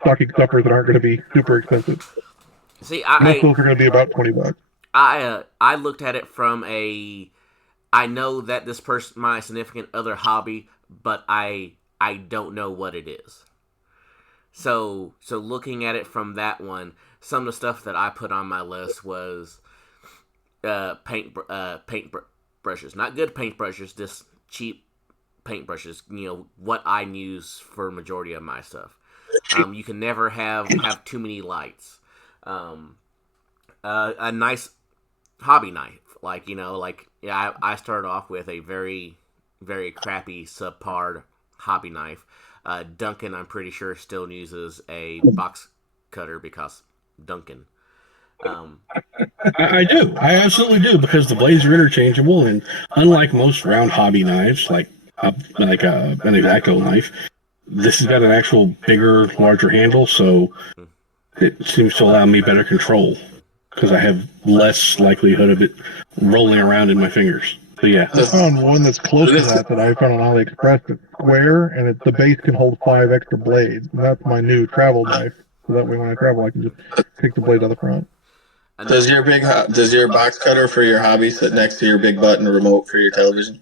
stocking stuffers that aren't going to be super expensive. See, most tools are going to be about $20. I looked at it from I know that this person, my significant other hobby, but I don't know what it is. So looking at it from that one, some of the stuff that I put on my list was paint brushes, not good paint brushes, just cheap paint brushes. What I use for majority of my stuff. You can never have too many lights. A nice hobby knife, I started off with a very, very crappy subpar hobby knife. Duncan, I'm pretty sure, still uses a box cutter because Duncan. I do. I absolutely do, because the blades are interchangeable, and unlike most round hobby knives, like an X-Acto knife, this has got an actual bigger, larger handle, so it seems to allow me better control because I have less likelihood of it rolling around in my fingers. So yeah. I found one that's close to that I found on AliExpress. It's square, and the base can hold 5 extra blades. And that's my new travel knife. So that way when I travel, I can just pick the blade out the front. Does your box cutter for your hobby sit next to your big button remote for your television?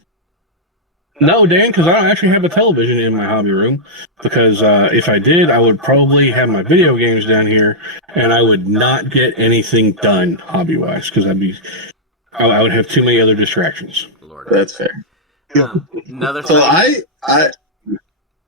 No, Dan, because I don't actually have a television in my hobby room. Because if I did, I would probably have my video games down here, and I would not get anything done hobby-wise, because I would have too many other distractions. Lord. That's fair. Another So thing.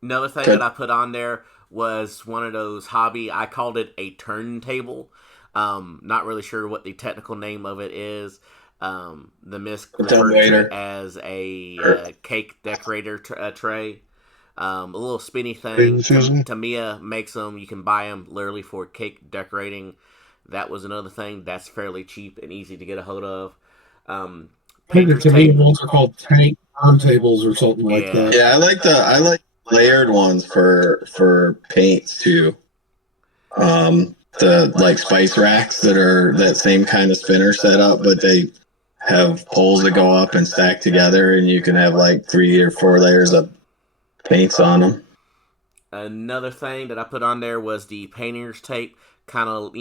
Another thing Good. that I put on there was one of those hobby. I called it a turntable. Not really sure what the technical name of it is. The Miss referred to it as a cake decorator tray. A little spinny thing. Tamiya makes them. You can buy them literally for cake decorating. That was another thing. That's fairly cheap and easy to get a hold of. Painter's tape. Ones are called tank turntables or something like that. Yeah, I like layered ones for paints too. The like spice racks that same kind of spinner setup, but they have poles that go up and stack together, and you can have like 3 or 4 layers of paints on them. Another thing that I put on there was the painter's tape. Kind of,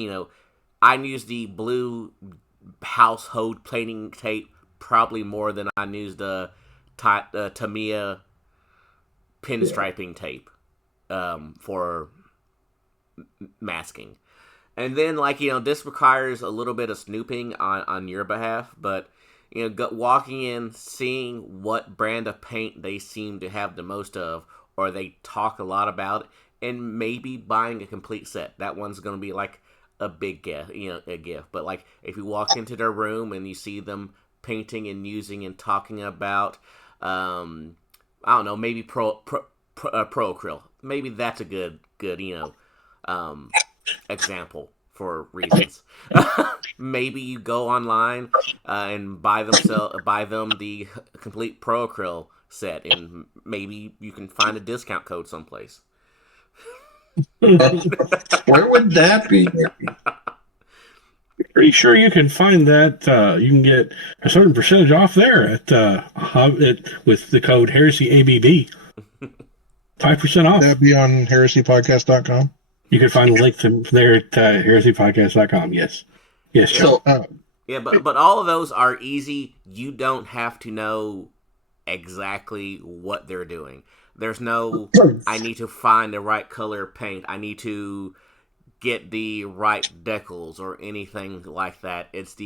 I use the blue household painting tape probably more than I use the Tamiya pinstriping tape for masking. And then, this requires a little bit of snooping on your behalf, but, walking in, seeing what brand of paint they seem to have the most of, or they talk a lot about, and maybe buying a complete set. That one's going to be, a big gift, a gift. But, if you walk into their room and you see them painting and using and talking about, I don't know, maybe pro acryl. Maybe that's a good example for reasons. Maybe you go online and buy them the complete pro acryl set, and maybe you can find a discount code someplace. Where would that be? Pretty sure you can find that. You can get a certain percentage off there with the code Heresy ABB. 5% off. That'd be on heresypodcast.com. You can find a link to there at heresypodcast.com. Yes, Joe. Yeah, but all of those are easy. You don't have to know exactly what they're doing. There's no, I need to find the right color paint. I need to get the right decals or anything like that. It's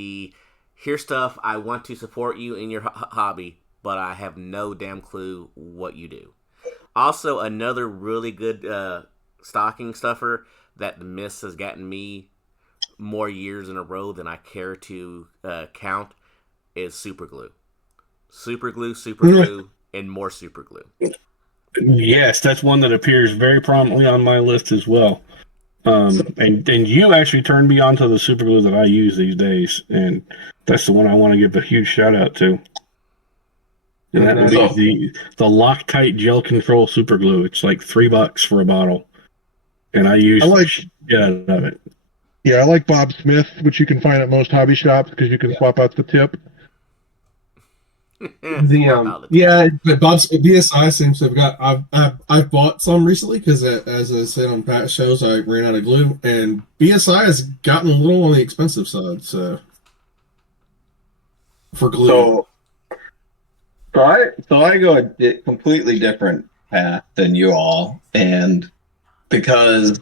here's stuff. I want to support you in your hobby, but I have no damn clue what you do. Also, another really good stocking stuffer that the Mist has gotten me more years in a row than I care to count is super glue. Super glue, and more super glue. Yes, that's one that appears very prominently on my list as well. And you actually turned me on to the super glue that I use these days, and that's the one I want to give a huge shout out to. And that would be the Loctite Gel Control Super Glue. It's like $3 for a bottle, and I use out of it. Yeah, I like Bob Smith, which you can find at most hobby shops because you can swap out the tip. But Bob's BSI seems to have got. I've bought some recently because, as I said on past shows, I ran out of glue, and BSI has gotten a little on the expensive side. So for glue, so I go a completely different path than you all, and because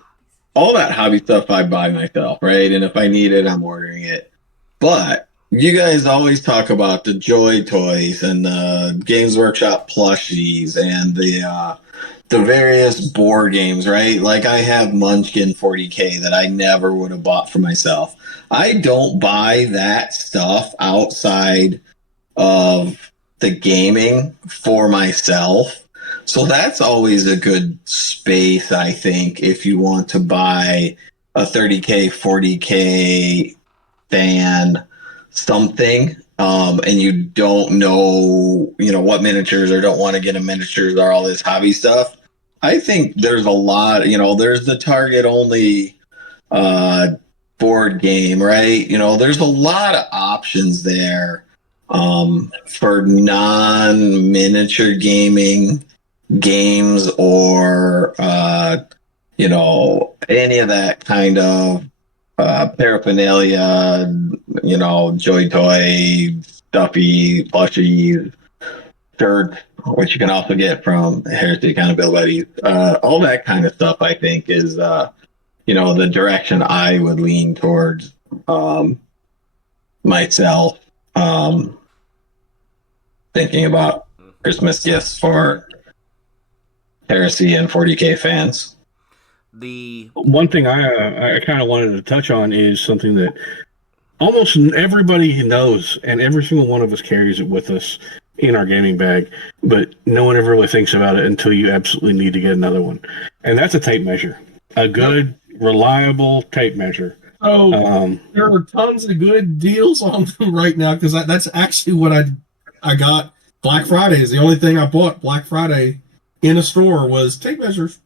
all that hobby stuff I buy myself, right? And if I need it, I'm ordering it, but you guys always talk about the Joy toys and the Games Workshop plushies and the various board games, right? Like I have Munchkin 40K that I never would have bought for myself. I don't buy that stuff outside of the gaming for myself. So that's always a good space, I think, if you want to buy a 30K, 40K fan something, and you don't know, what miniatures or don't want to get in miniatures or all this hobby stuff. I think there's a lot, there's the Target only board game, right? There's a lot of options there for non-miniature gaming games or, any of that kind of paraphernalia, Joy toy, stuffy, plushies, shirts, which you can also get from Heresy Accountabilibuddies. All that kind of stuff, I think, is, the direction I would lean towards myself, thinking about Christmas gifts for Heresy and 40K fans. The one thing I kind of wanted to touch on is something that almost everybody knows, and every single one of us carries it with us in our gaming bag, but no one ever really thinks about it until you absolutely need to get another one. And that's a tape measure. A good, reliable tape measure. Oh, there are tons of good deals on them right now because that's actually what I got. Black Friday is the only thing I bought Black Friday in a store was tape measures.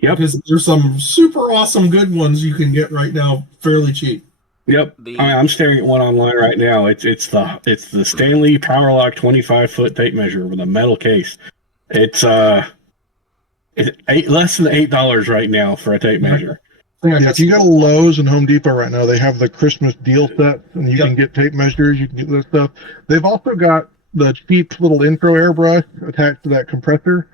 Yep. Because there's some super awesome good ones you can get right now fairly cheap. Yep. I'm staring at one online right now. It's the Stanley PowerLock 25-foot tape measure with a metal case. It's less than $8 right now for a tape measure. Yeah, if you go to Lowe's and Home Depot right now, they have the Christmas deal set, and you can get tape measures, you can get this stuff. They've also got the cheap little intro airbrush attached to that compressor.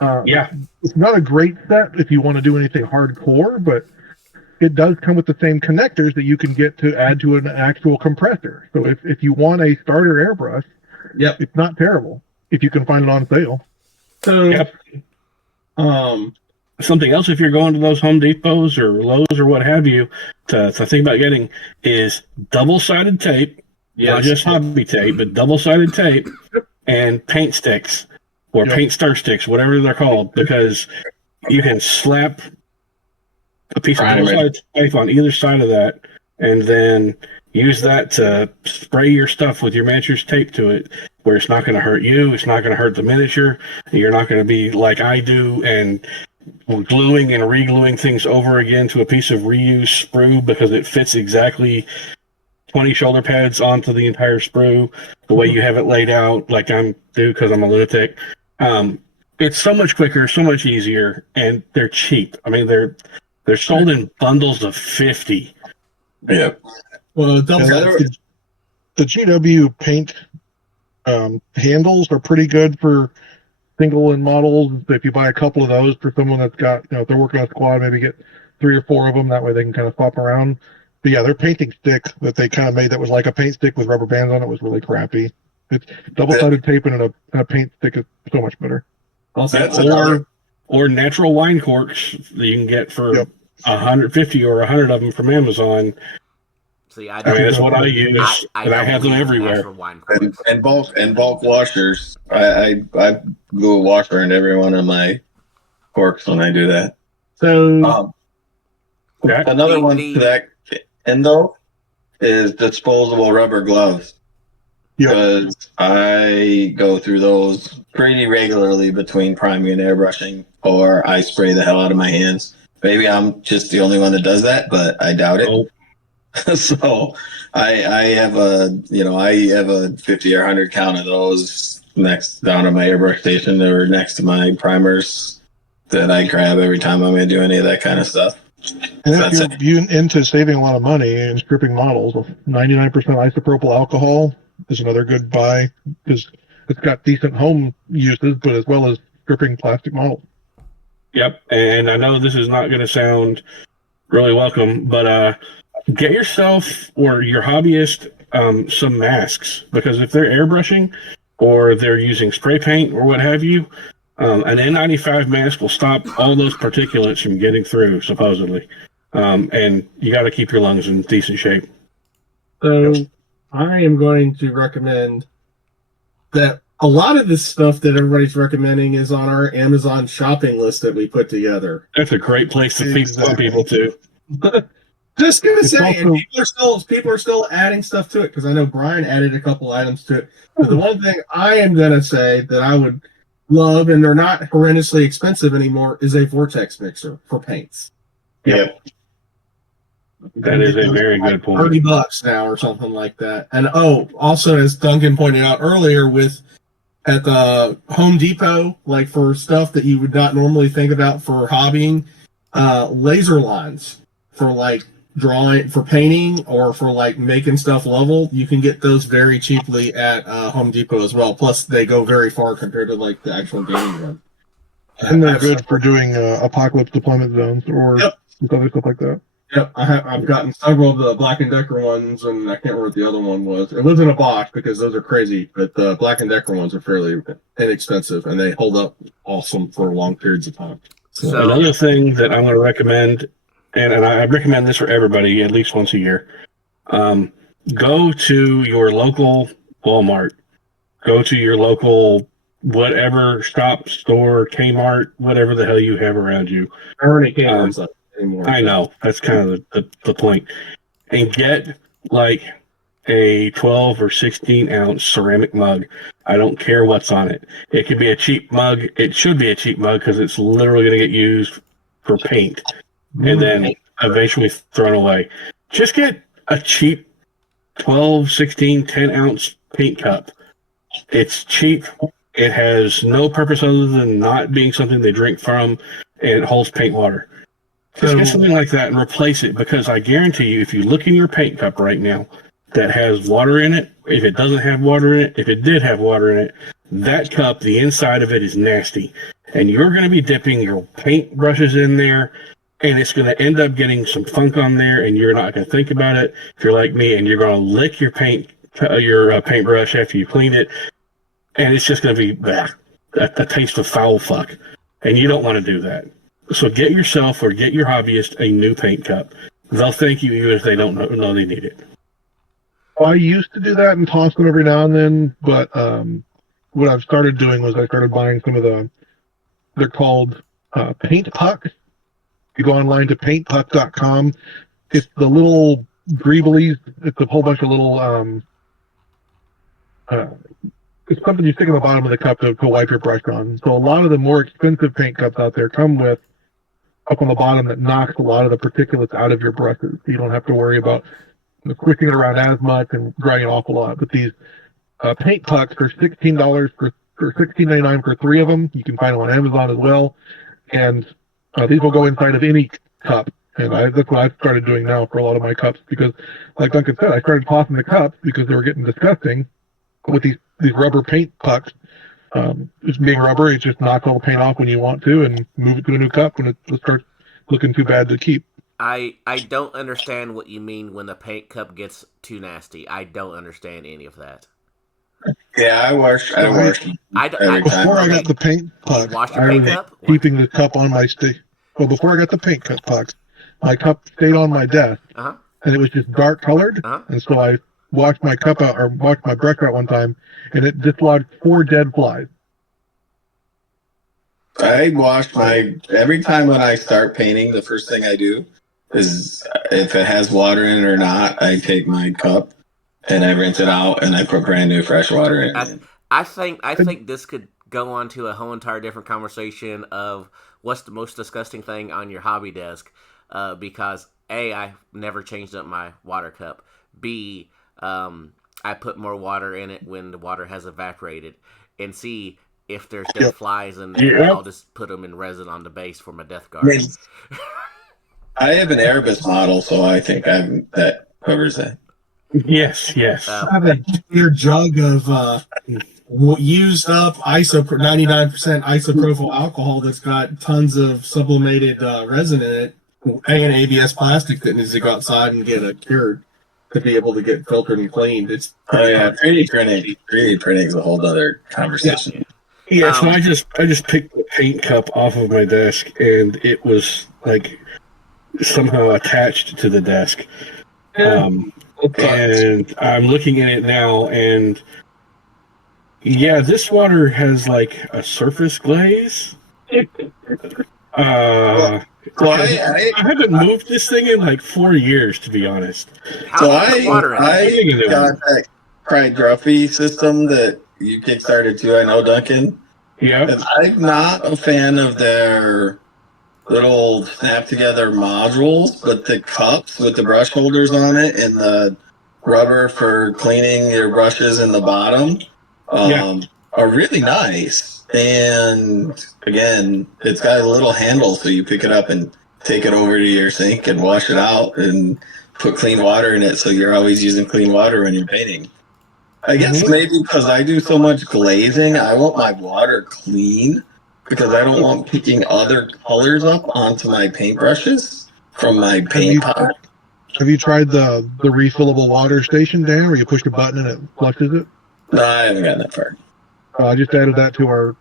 It's not a great set if you want to do anything hardcore, but it does come with the same connectors that you can get to add to an actual compressor. So if you want a starter airbrush, it's not terrible if you can find it on sale. So, something else, if you're going to those Home Depots or Lowe's or what have you, to think about getting is double-sided tape, not just hobby tape, but double-sided tape and paint sticks. Or paint star sticks, whatever they're called, because you can slap a piece of double-sided tape on either side of that, and then use that to spray your stuff with your miniatures tape to it, where it's not going to hurt you, it's not going to hurt the miniature, and you're not going to be like I do and gluing and re-gluing things over again to a piece of reused sprue because it fits exactly 20 shoulder pads onto the entire sprue the way you have it laid out, like I do because I'm a lunatic. It's so much quicker, so much easier, and they're cheap. I mean, they're sold in bundles of 50. Yeah. Well, the GW paint handles are pretty good for single and models. If you buy a couple of those for someone that's got, if they're working on a squad, maybe get 3 or 4 of them. That way they can kind of swap around. But yeah, their painting stick that they kind of made that was like a paint stick with rubber bands on it was really crappy. It's double-sided tape and a paint stick is so much better. or natural wine corks that you can get for 150 or 100 of them from Amazon. See, I mean, that's what I use, and I have them everywhere. And bulk washers. I glue a washer in every one of my corks when I do that. So another one to that end though is disposable rubber gloves. Because I go through those pretty regularly between priming and airbrushing, or I spray the hell out of my hands. Maybe I'm just the only one that does that, but I doubt it. So I have a 50 or 100 count of those next down at my airbrush station or next to my primers that I grab every time I'm going to do any of that kind of stuff. And if you're into saving a lot of money and stripping models, 99% isopropyl alcohol is another good buy because it's got decent home uses, but as well as stripping plastic models. Yep, and I know this is not going to sound really welcome, but get yourself or your hobbyist some masks, because if they're airbrushing or they're using spray paint or what have you, an N95 mask will stop all those particulates from getting through, supposedly. And you got to keep your lungs in decent shape. So I am going to recommend that a lot of this stuff that everybody's recommending is on our Amazon shopping list that we put together. That's a great place to feed some people to. Just gonna say, and people are still adding stuff to it, because I know Brian added a couple items to it. But the one thing I am gonna say that I would love, and they're not horrendously expensive anymore, is a vortex mixer for paints. Yep. That is a very good point. $30 now or something like that. And also as Duncan pointed out earlier, at the Home Depot, like for stuff that you would not normally think about for hobbying, laser lines for like drawing, for painting, or for like making stuff level, you can get those very cheaply at Home Depot as well. Plus they go very far compared to like the actual gaming one. And they're good for doing apocalypse deployment zones or other stuff like that. Yep, I've gotten several of the Black & Decker ones, and I can't remember what the other one was. It was in a box because those are crazy, but the Black & Decker ones are fairly inexpensive, and they hold up awesome for long periods of time. So another thing that I'm going to recommend, and I recommend this for everybody at least once a year, go to your local Walmart, go to your local whatever shop, store, Kmart, whatever the hell you have around you. I know, that's kind of the point. And get like a 12 or 16 ounce ceramic mug. I don't care what's on it. It could be a cheap mug. It should be a cheap mug because it's literally going to get used for paint and then eventually thrown away. Just get a cheap 12, 16, 10 ounce paint cup. It's cheap. It has no purpose other than not being something they drink from, and it holds paint water. Just get something like that and replace it, because I guarantee you, if you look in your paint cup right now that has water in it, if it doesn't have water in it, if it did have water in it, that cup, the inside of it is nasty. And you're going to be dipping your paint brushes in there, and it's going to end up getting some funk on there, and you're not going to think about it if you're like me, and you're going to lick your paintbrush after you clean it, and it's just going to be a taste of foul fuck. And you don't want to do that. So get yourself or get your hobbyist a new paint cup. They'll thank you even if they don't know they need it. I used to do that and toss them every now and then, but what I've started doing was I started buying some of they're called paint pucks. You go online to paintpuck.com. It's the little greeblies. It's a whole bunch of little it's something you stick in the bottom of the cup to wipe your brush on. So a lot of the more expensive paint cups out there come with up on the bottom that knocks a lot of the particulates out of your brushes. You don't have to worry about squishing it around as much and drying an awful lot. But these paint pucks for $16 for $16.99 for 3 of them. You can find them on Amazon as well. And these will go inside of any cup. And that's what I've started doing now for a lot of my cups, because, like Duncan said, I started tossing the cups because they were getting disgusting with these rubber paint pucks. Just being rubber, it just knocks all the paint off when you want to and move it to a new cup when it starts looking too bad to keep. I don't understand what you mean when the paint cup gets too nasty. I don't understand any of that. Yeah, I wash every time. Before I got the paint puck, wash I your paint was cup? keeping the cup on my stick. Well, before I got the paint pucks, my cup stayed on my desk, Uh-huh. and it was just dark colored. Uh-huh. And so I washed my cup out, or washed my brush out one time, and it dislodged 4 dead flies. I wash every time when I start painting, the first thing I do is if it has water in it or not, I take my cup and I rinse it out and I put brand new fresh water in it. I think this could go on to a whole entire different conversation of what's the most disgusting thing on your hobby desk, because A, I never changed up my water cup. B, I put more water in it when the water has evaporated. And C, if there's dead flies in there, I'll just put them in resin on the base for my death guard. I have an Erebus model, so I think that covers that. Yes. I have a clear jug of used up 99% isopropyl alcohol that's got tons of sublimated resin in it, and ABS plastic that needs to go outside and get cured to be able to get filtered and cleaned. It's 3D printing is a whole other conversation. Yeah, so I just picked the paint cup off of my desk, and it was like somehow attached to the desk. And I'm looking at it now, and yeah, this water has like a surface glaze. I haven't moved this thing in like 4 years, to be honest. So I got that Cry Gruffy system that you kickstarted too. I know, Duncan. Yeah. And I'm not a fan of their little snap together modules, but the cups with the brush holders on it and the rubber for cleaning your brushes in the bottom are really nice. And again, it's got a little handle so you pick it up and take it over to your sink and wash it out and put clean water in it, so you're always using clean water when you're painting. I guess maybe because I do so much glazing, I want my water clean because I don't want picking other colors up onto my paintbrushes from my paint pot. Have you tried the refillable water station, Dan, where you push a button and it flushes it? No, I haven't gotten that far. I just added that to our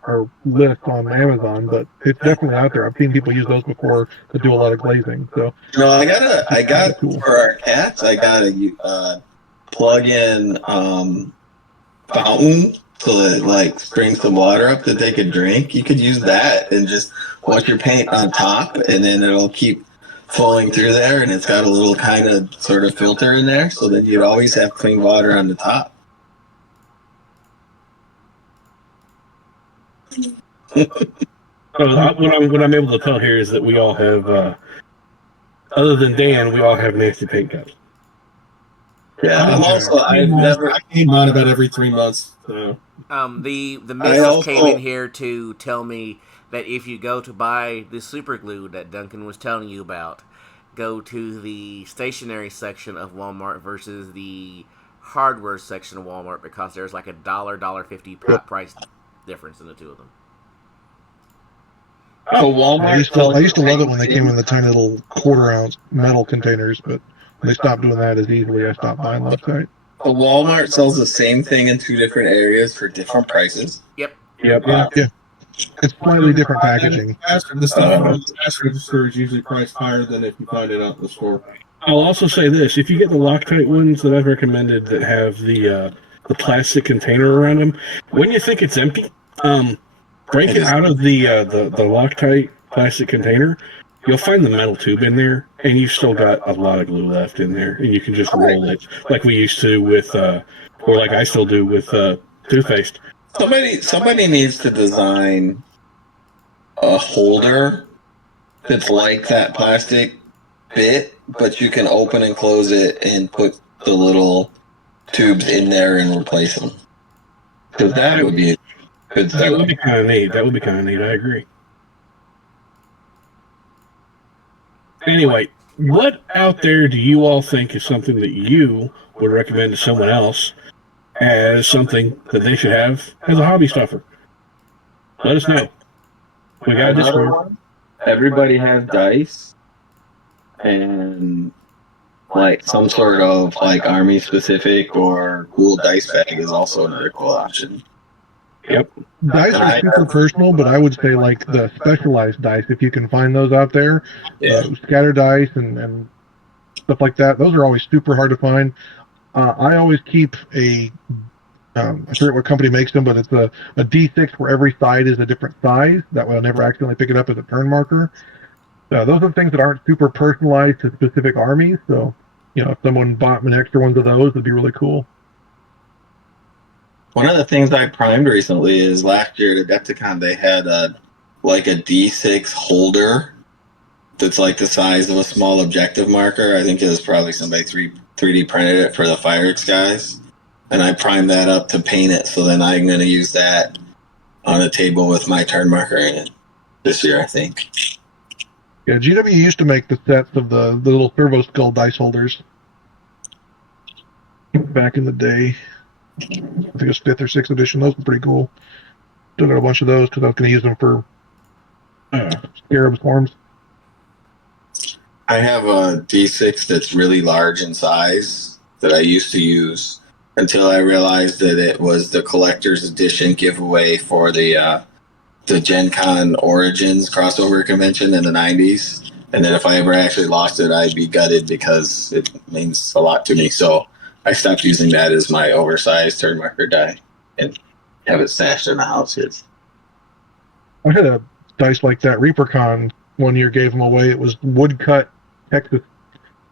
list on Amazon, but it's definitely out there. I've seen people use those before to do a lot of glazing. So no, I got for our cats. I got a plug-in fountain so that it like springs some water up that they could drink. You could use that and just wash your paint on top, and then it'll keep flowing through there. And it's got a little kind of sort of filter in there, so that you'd always have clean water on the top. What I'm able to tell here is that we all have, other than Dan, we all have nasty paint cups. Yeah, I clean mine about every 3 months. So. The missus came in here to tell me that if you go to buy the super glue that Duncan was telling you about, go to the stationery section of Walmart versus the hardware section of Walmart, because there's like $1.50 price difference in the two of them. Oh, Walmart! I used to love it when they came in the tiny little 1/4 ounce metal containers, but when they stopped doing that as easily, I stopped buying last night. So Walmart sells the same thing in 2 different areas for different prices. Yep. Yeah. It's slightly different packaging. The stuff cash register is usually priced higher than if you find it out in the store. I'll also say this: if you get the Loctite ones that I've recommended that have the plastic container around them, when you think it's empty, break it out of the Loctite plastic container. You'll find the metal tube in there, and you've still got a lot of glue left in there, and you can just roll it like we used to with, or like I still do with toothpaste. Somebody needs to design a holder that's like that plastic bit, but you can open and close it and put the little tubes in there and replace them. Because that would be good stuff. That would be kind of neat. I agree. Anyway, what out there do you all think is something that you would recommend to someone else as something that they should have as a hobby stuffer? Let us know. We got Discord. Everybody has dice, and like some sort of like army specific or cool dice bag is also another cool option. Yep. Dice are super personal, but I would say like the specialized dice, if you can find those out there, scatter dice and stuff like that. Those are always super hard to find. I always keep I forget what company makes them, but it's a D6 where every side is a different size. That way I'll never accidentally pick it up as a turn marker. Those are things that aren't super personalized to specific armies. So, if someone bought an extra one of those, it'd be really cool. One of the things I primed recently is last year at Adepticon they had a D6 holder that's like the size of a small objective marker. I think it was probably somebody 3D printed it for the Firex guys. And I primed that up to paint it, so then I'm going to use that on a table with my turn marker in it this year, I think. Yeah, GW used to make the sets of the little servo skull dice holders back in the day. I think it was 5th or 6th edition. Those were pretty cool. Still got a bunch of those because I was going to use them for Scarab Swarms. I have a D6 that's really large in size that I used to use until I realized that it was the collector's edition giveaway for the Gen Con Origins crossover convention in the 90s. And then if I ever actually lost it, I'd be gutted because it means a lot to me. So I stopped using that as my oversized turn marker die and have it stashed in the house. I had a dice like that. ReaperCon one year gave them away. It was woodcut Texas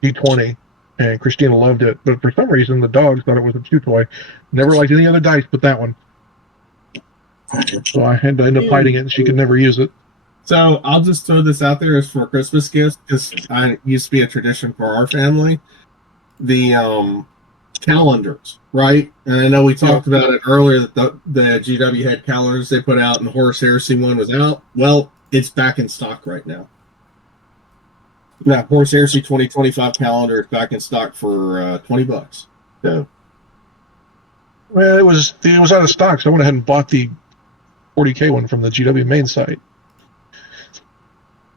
D20, and Christina loved it. But for some reason, the dogs thought it was a chew toy. Never liked any other dice but that one. So I had to end up hiding it, and she could never use it. So I'll just throw this out there as for Christmas gifts, because it used to be a tradition for our family. The calendars, right? And I know we talked about it earlier that the GW had calendars they put out, and the Horus Heresy one was out. Well, it's back in stock right now. That Horus Heresy 2025 calendar is back in stock for $20. So, well, it was out of stock, so I went ahead and bought the 40K one from the GW main site.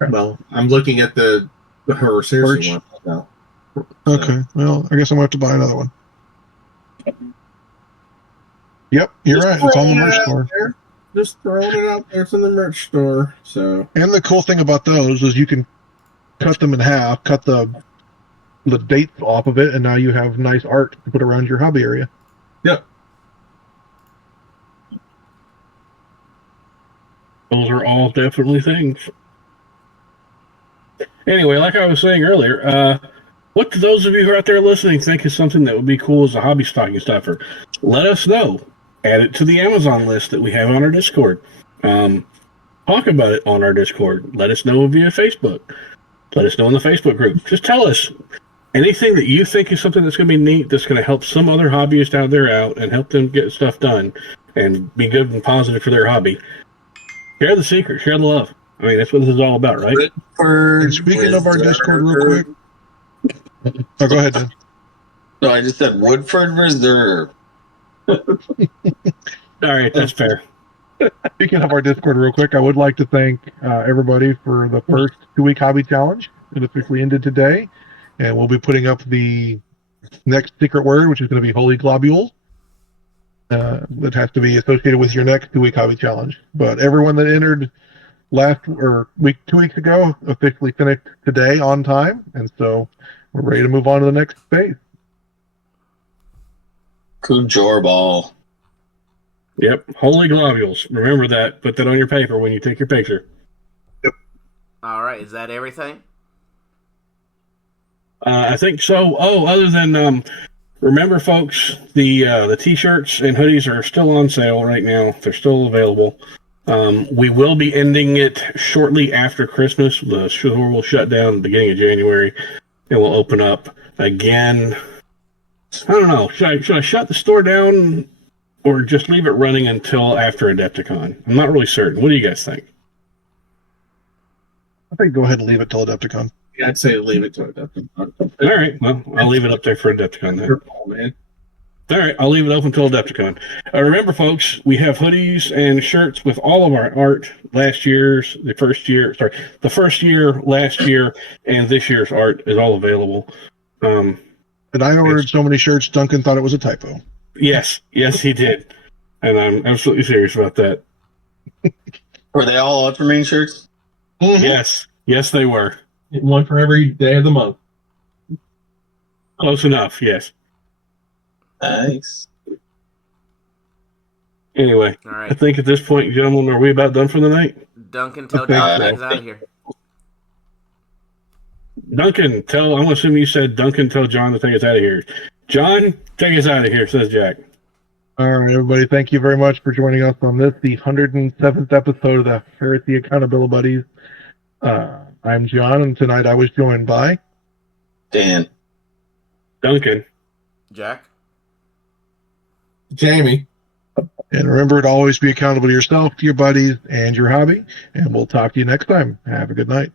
Well, I'm looking at the Horus Heresy one now. Okay, well, I guess I'm going to have to buy another one. Yep, you're right. It's on the merch store. Just throwing it out there. It's in the merch store. So, and the cool thing about those is you can cut them in half, cut the dates off of it, and now you have nice art to put around your hobby area. Yep. Those are all definitely things. Anyway, like I was saying earlier, what do those of you who are out there listening think is something that would be cool as a hobby stocking stuffer? Let us know. Add it to the Amazon list that we have on our Discord. Talk about it on our Discord. Let us know via Facebook. Let us know in the Facebook group. Just tell us anything that you think is something that's going to be neat, that's going to help some other hobbyist out there out and help them get stuff done and be good and positive for their hobby. Share the secret. Share the love. I mean, that's what this is all about, right? And speaking of our Discord real quick. Oh, go ahead, Dan. No, I just said Woodford Reserve. All right, that's fair. Speaking of our Discord real quick, I would like to thank everybody for the first 2-week hobby challenge. It officially ended today, and we'll be putting up the next secret word, which is going to be Holy Globules. That has to be associated with your next 2-week hobby challenge. But everyone that entered 2 weeks ago officially finished today on time, and so we're ready to move on to the next phase. Kujorball. Yep, Holy Globules. Remember that. Put that on your paper when you take your picture. Yep. All right, is that everything? I think so. Oh, other than remember, folks, the T-shirts and hoodies are still on sale right now. They're still available. We will be ending it shortly after Christmas. The store will shut down at the beginning of January, and we'll open up again. I don't know. Should I shut the store down or just leave it running until after Adepticon? I'm not really certain. What do you guys think? I think go ahead and leave it till Adepticon. Yeah, I'd say leave it to Adepticon. All right. Well, I'll leave it up there for Adepticon then. Man. All right, I'll leave it open until Adepticon. Remember, folks, we have hoodies and shirts with all of our art. The first year, last year, and this year's art is all available. And I ordered so many shirts, Duncan thought it was a typo. Yes, he did. And I'm absolutely serious about that. Were they all Ultramarine shirts? Mm-hmm. Yes, they were. One for every day of the month. Close enough, yes. Nice. Anyway, All right. I think at this point, gentlemen, are we about done for the night? Duncan, tell John to get us out of here. Duncan, I'm going to assume you said Duncan, tell John to take us out of here. John, take us out of here, says Jack. All right, everybody, thank you very much for joining us on the 107th episode of the Heresy Accountabilibuddies. I'm John, and tonight I was joined by Dan. Duncan. Jack. Jamie. And remember to always be accountable to yourself, to your buddies, and your hobby. And we'll talk to you next time. Have a good night.